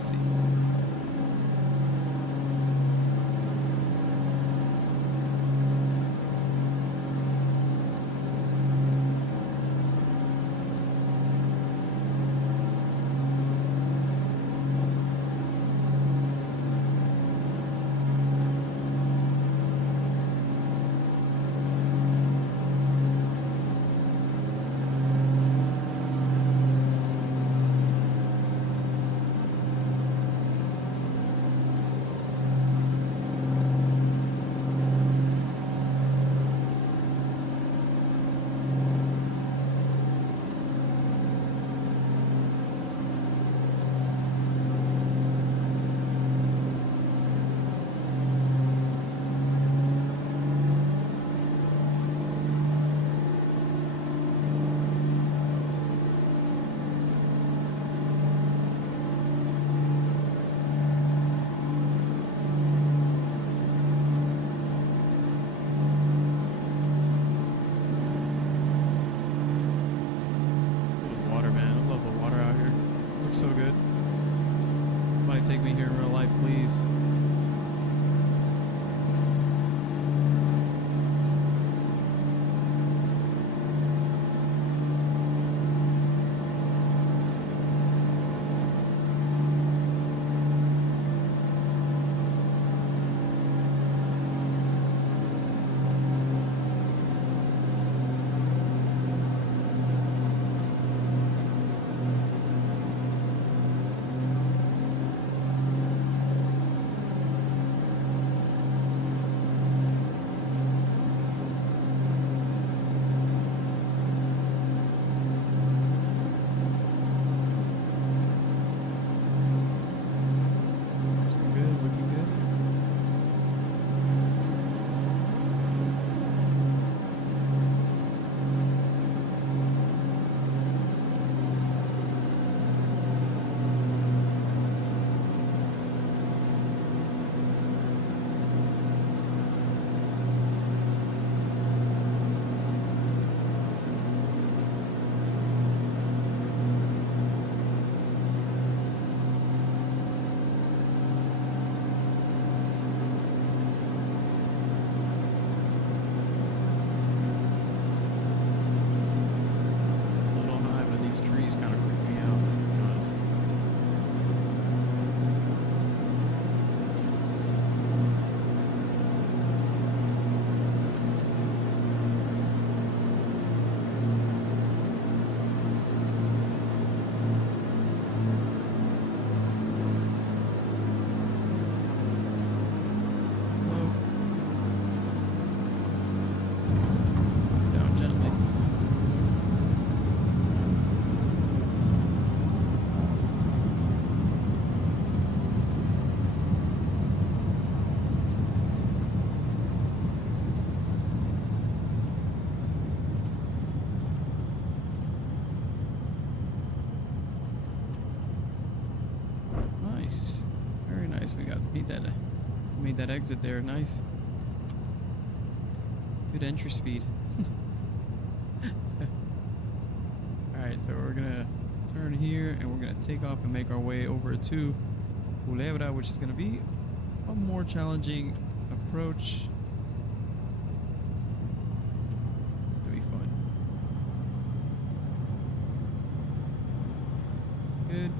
Let's see. Water, man. I love the water out here. Looks so good. Somebody take me here in real life, please. Looking good, looking good. A little high, but these trees kind of freak me out, to be honest. Slow. Down gently. Nice. Very nice. We made that exit there. Nice. Good entry speed. Alright, so we're gonna turn here and we're gonna take off and make our way over to Culebra, which is gonna be a more challenging approach. It's gonna be fun. Good.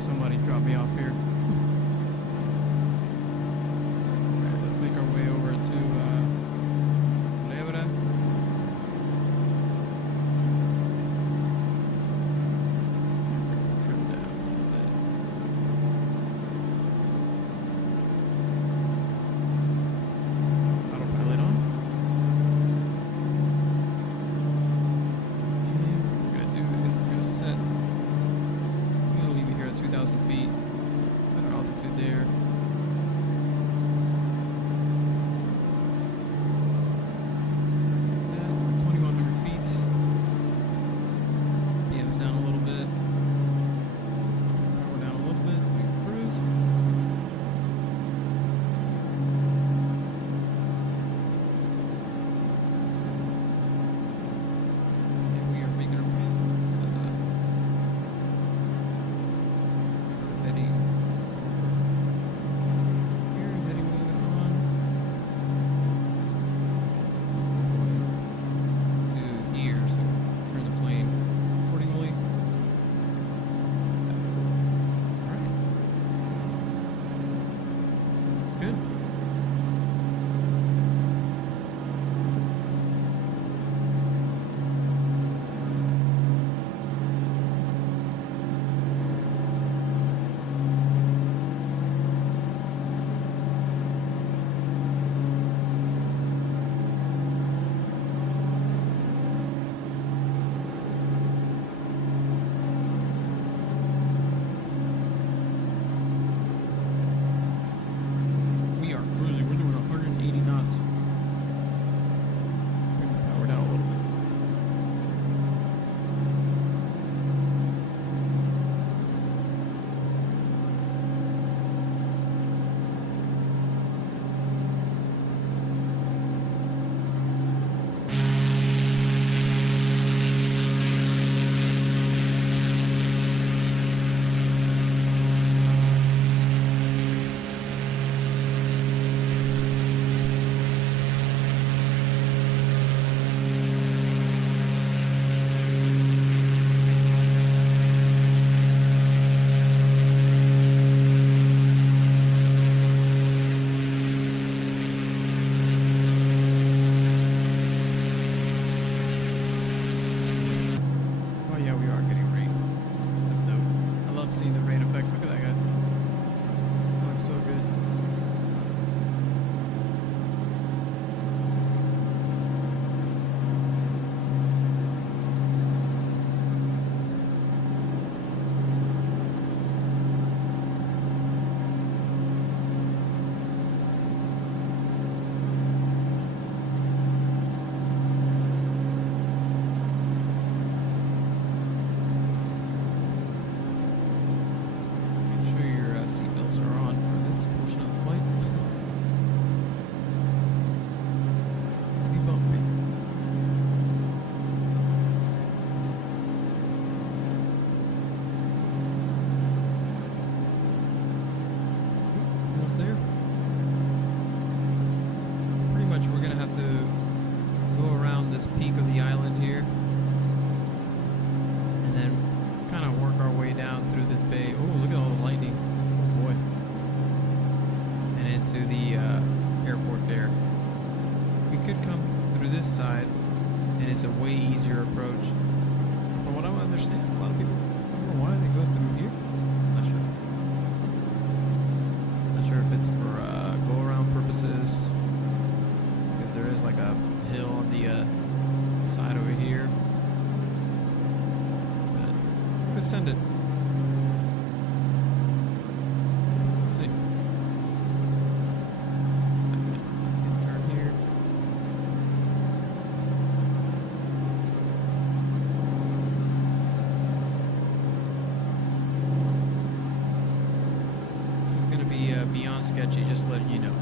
somebody drop me off here. Alright, let's make our way over to Lebra. Trim down a little bit. Autopilot on. And what we're gonna do is we're gonna set. I'm gonna leave it here at 2,000 feet. Set our altitude there. That, 2,100 feet. BM's down a little bit. Power down a little bit so we can cruise. And we are making our way so let's heading here, heading moving on to here, so turn the plane accordingly. Alright. That's good. We are cruising. We're doing 180 knots. Bring the power down a little bit. Oh yeah, we are getting rain. That's dope. I love seeing the rain effects. Look at that, guys. That looks so good. Make sure your seatbelts are on for this portion of the flight. Pretty bumpy. Almost there. Pretty much we're gonna have to go around this peak of the island here. And then kind of work our way down through this bay. Oh, look at all the lightning. Oh boy. And into the airport there. We could come through this side, and it's a way easier approach. From what I understand, a lot of people, I don't know why they go through here. Not sure. Not sure if it's for go-around purposes. Because there is like a hill on the side over here. But we're gonna send it. Let's see. Left-hand turn here. This is gonna be beyond sketchy, just letting you know.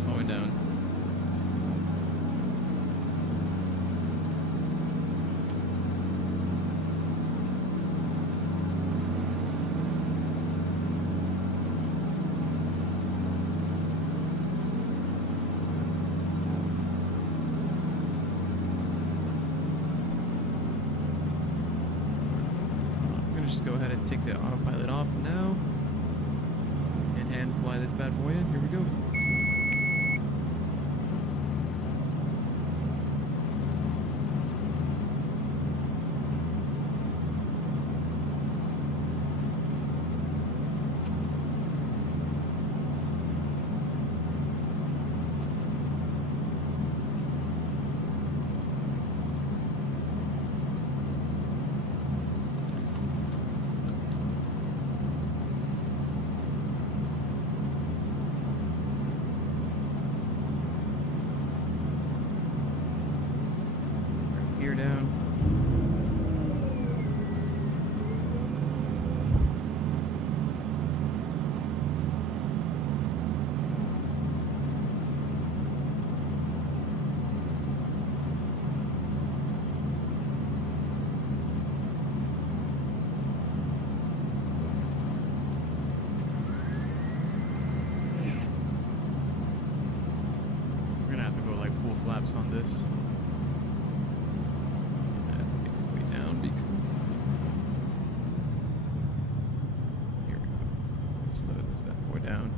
slowing down. Just go ahead and take the autopilot off now and hand fly this bad boy in. Here we go. Gear down. We're gonna have to go like full flaps on this. Down.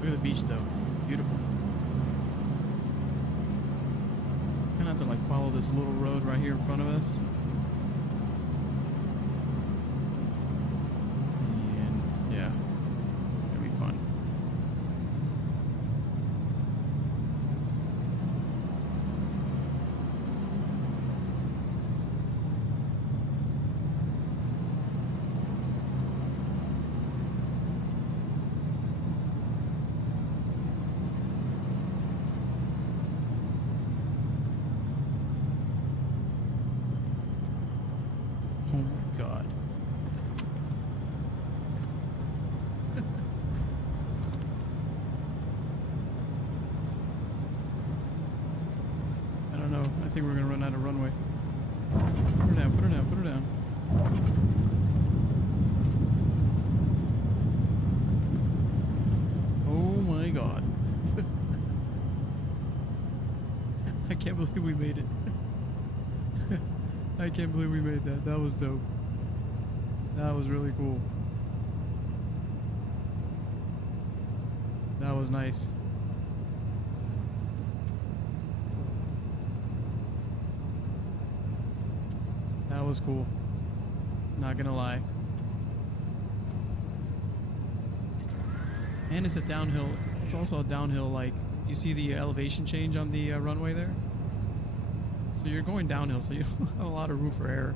Look at the beach though. It's beautiful. Gonna have to like follow this little road right here in front of us. Oh my God. I don't know. I think we're gonna run out of runway. Put her down, put her down, put her down. Oh my God. I can't believe we made it. I can't believe we made that. That was dope. That was really cool. That was nice. That was cool. Not gonna lie. And it's a downhill. It's also a downhill, like, you see the elevation change on the runway there? So you're going downhill, so you don't have a lot of room for error.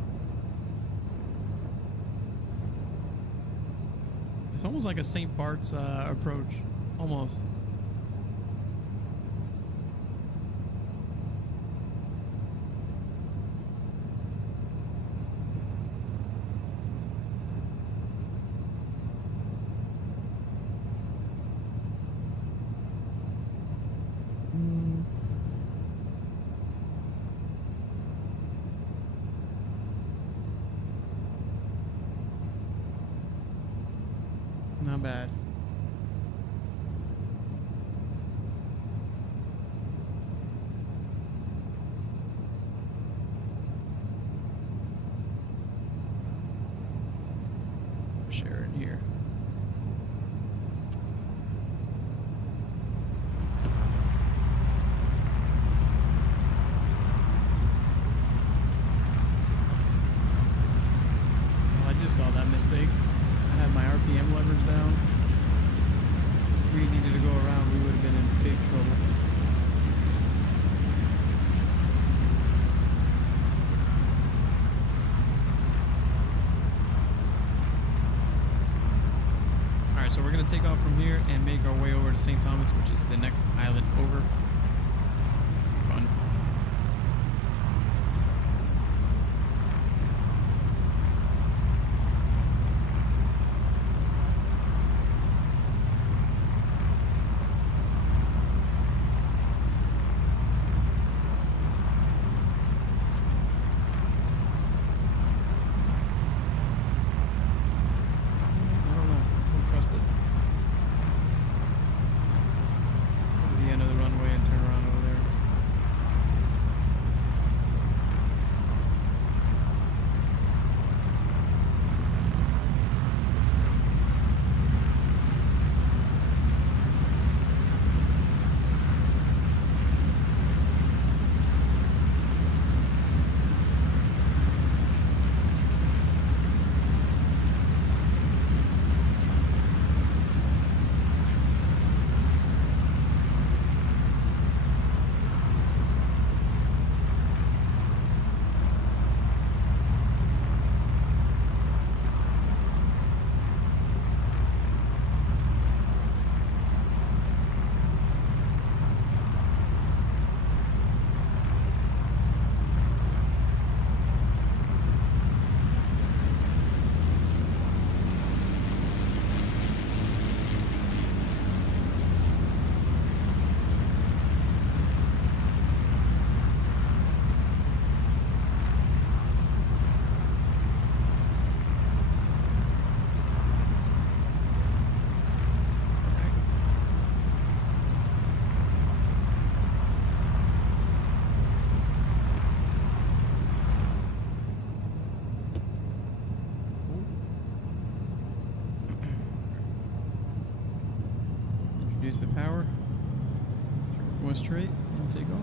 It's almost like a St. Bart's approach. Almost. Not bad. Share it here. Oh, I just saw that mistake. I had my RPM levers down. If we needed to go around, we would have been in big trouble. Alright, So we're gonna take off from here and make our way over to St. Thomas, which is the next island over. Fun. Introduce the power. Go straight and take off.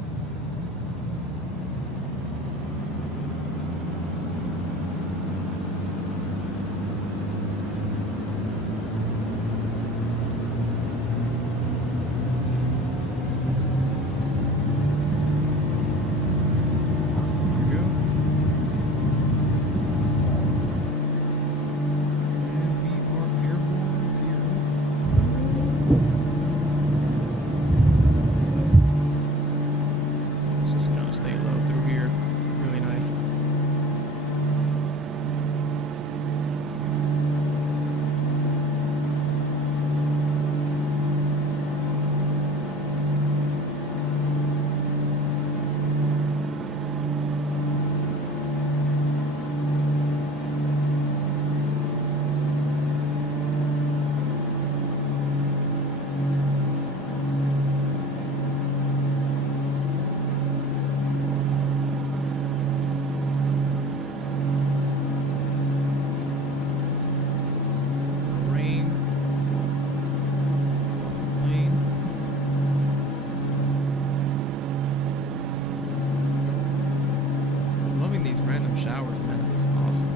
Showers, man, it's awesome.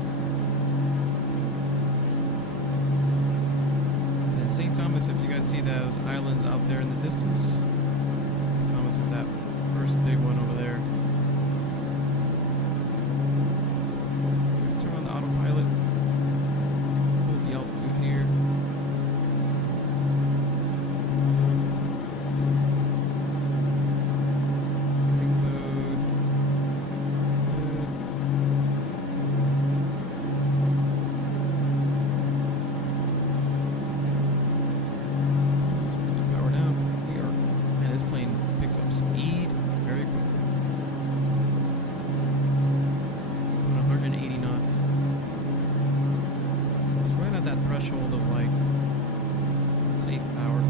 And then St. Thomas, if you guys see those islands out there in the distance, Thomas is that first big one over there. Turn on the autopilot. Hold the altitude here. Speed very quickly. Doing 180 knots. It's right at that threshold of like safe power.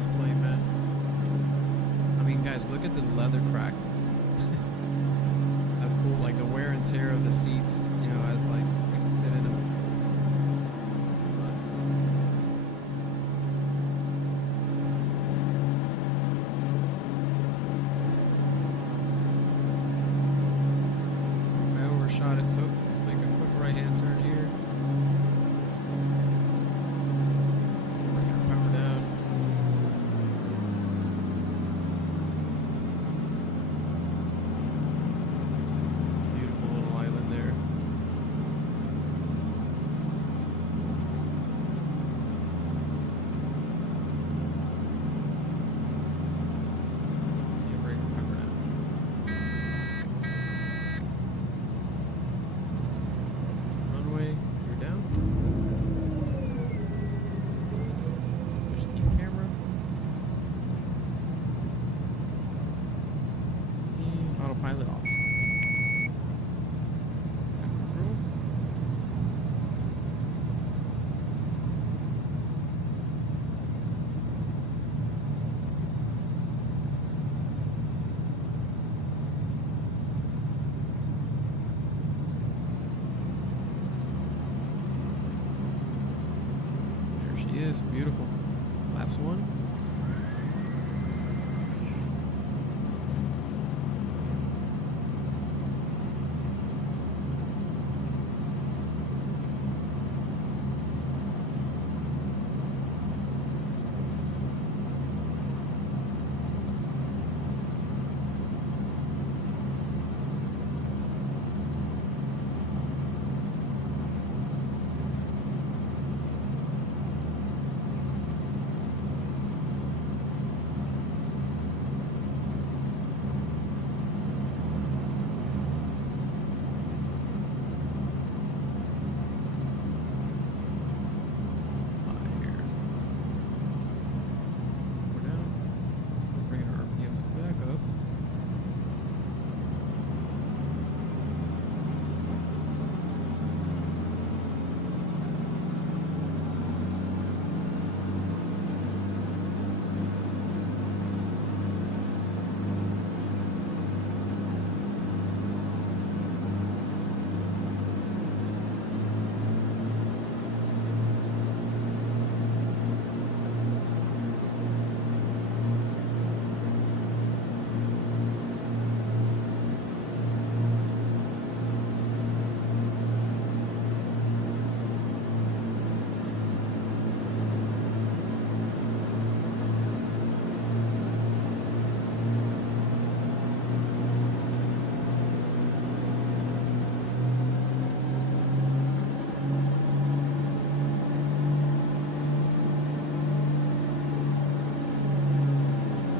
this plane, man. I mean, guys, look at the leather cracks. That's cool. Like the wear and tear of the seats, you know, as like people sit in them. I overshot it, so let's make a quick right-hand turn here. Bring our power down. Beautiful little island there. Yeah, bring our power down. Runway, you're down. Switch the camera. And autopilot off. Control. There she is, beautiful. Laps 1. Here's we're down. We're bringing our RPMs back up.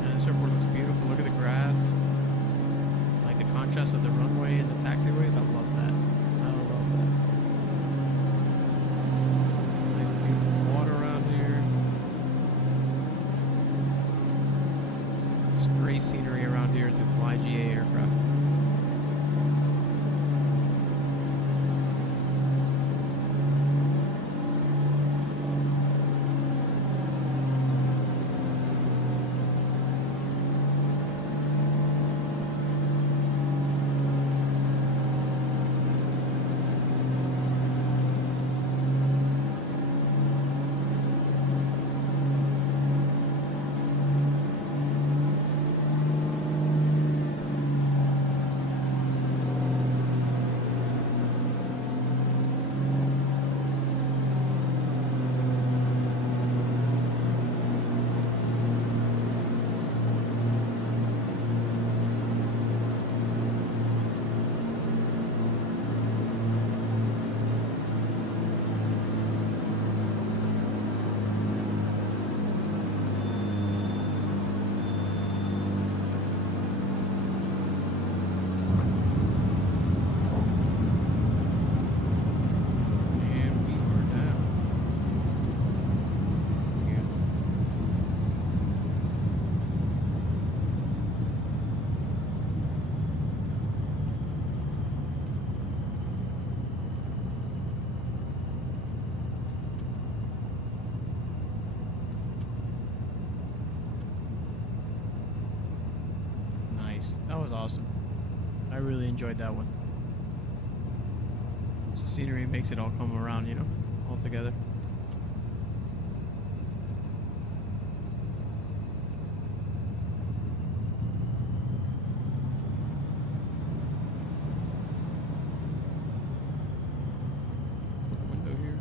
And this airport looks beautiful. Look at the grass. Like the contrast of the runway and the taxiways. I love that. I love that. Nice beautiful water around here. Just great scenery around here to fly GA aircraft. Nice. That was awesome. I really enjoyed that one. It's the scenery makes it all come around, you know, all together. Window here.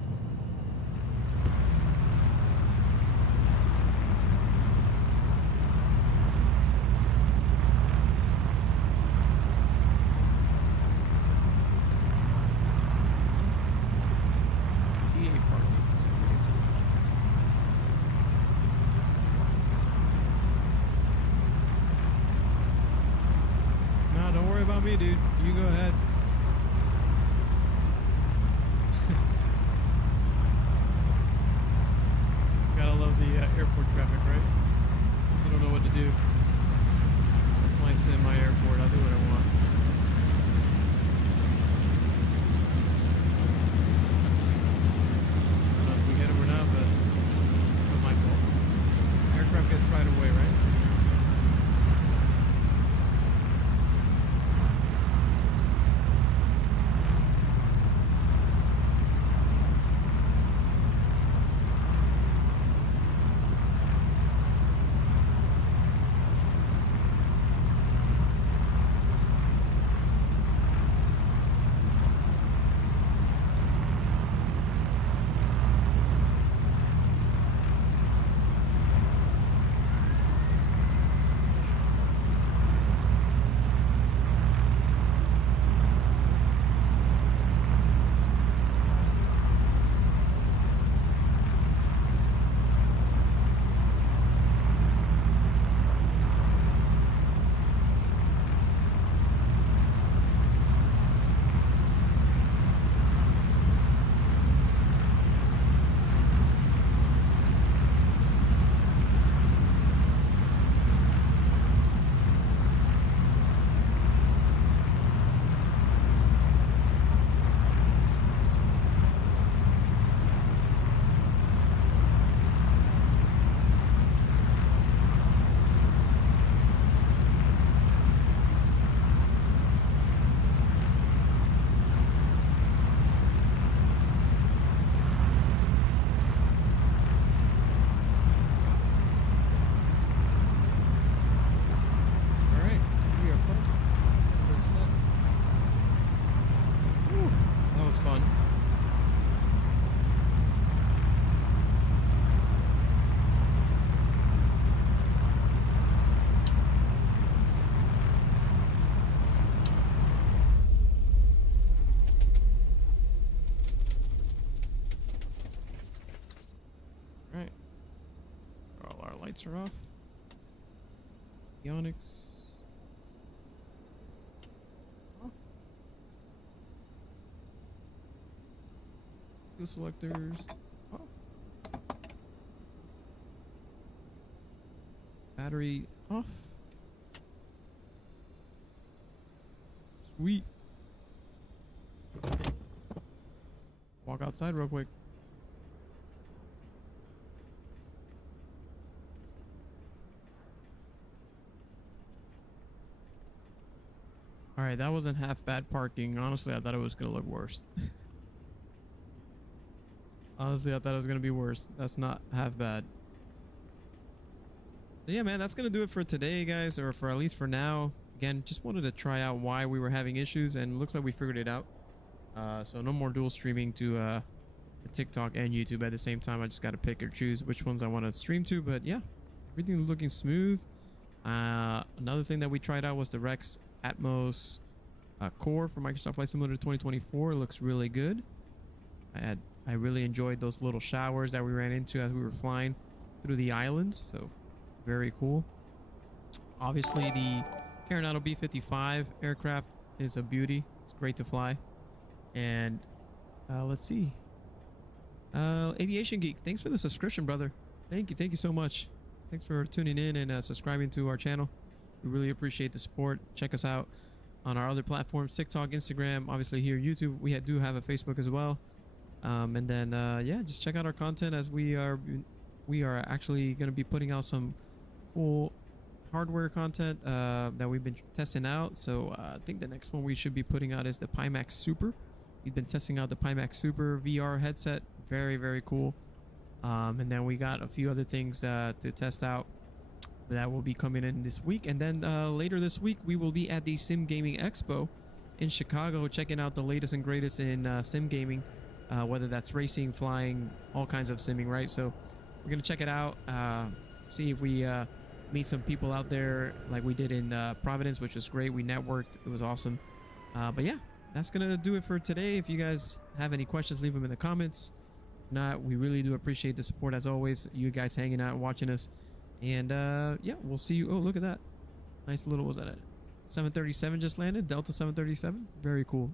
PA parking. So we can see the lights. No, don't worry about me, dude. You go ahead. Gotta love the airport traffic, right? You don't know what to do. It's my semi-airport. I'll do what I want. I don't know if we hit him or not, but not my fault. Aircraft gets right away, right? All right, we are parked. We're set. Whew, that was fun. All right, all our lights are off. Ionics. Off. Fuel selectors off. Battery off. Sweet. Walk outside real quick. All right, that wasn't half bad parking. Honestly, I thought it was gonna look worse. Honestly, I thought it was gonna be worse. That's not half bad. So yeah, man, that's gonna do it for today, guys, or for at least for now. Again, just wanted to try out why we were having issues, and looks like we figured it out. So no more dual streaming to TikTok and YouTube at the same time. I just got to pick or choose which ones I want to stream to. But yeah, everything's looking smooth. Another thing that we tried out was the Rex Atmos core for Microsoft Flight Simulator 2024. It looks really good. I really enjoyed those little showers that we ran into as we were flying through the islands. So very cool. Obviously, the Coronado B-55 aircraft is a beauty. It's great to fly. And let's see. Aviation Geek, thanks for the subscription, brother. Thank you so much. Thanks for tuning in and subscribing to our channel. We really appreciate the support. Check us out on our other platforms, TikTok, Instagram, obviously here YouTube. We do have a Facebook as well. And then yeah, just check out our content as we are actually going to be putting out some cool hardware content that we've been testing out. So I think the next one we should be putting out is the Pimax Super. We've been testing out the Pimax Super VR headset. Very, very cool. And then we got a few other things to test out that will be coming in this week. And then later this week, we will be at the Sim Gaming Expo in Chicago, checking out the latest and greatest in sim gaming, whether that's racing, flying, all kinds of simming, right? So we're going to check it out, see if we meet some people out there like we did in Providence, which was great. We networked. It was awesome. But yeah, that's going to do it for today. If you guys have any questions, leave them in the comments. If not, we really do appreciate the support as always. You guys hanging out and watching us. And yeah, we'll see you. Oh, look at that. Nice little, what was that at? 737 just landed. Delta 737. Very cool.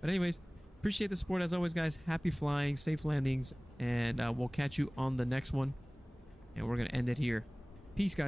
But anyways, appreciate the support as always, guys. Happy flying, safe landings. And we'll catch you on the next one. And we're going to end it here. Peace, guys.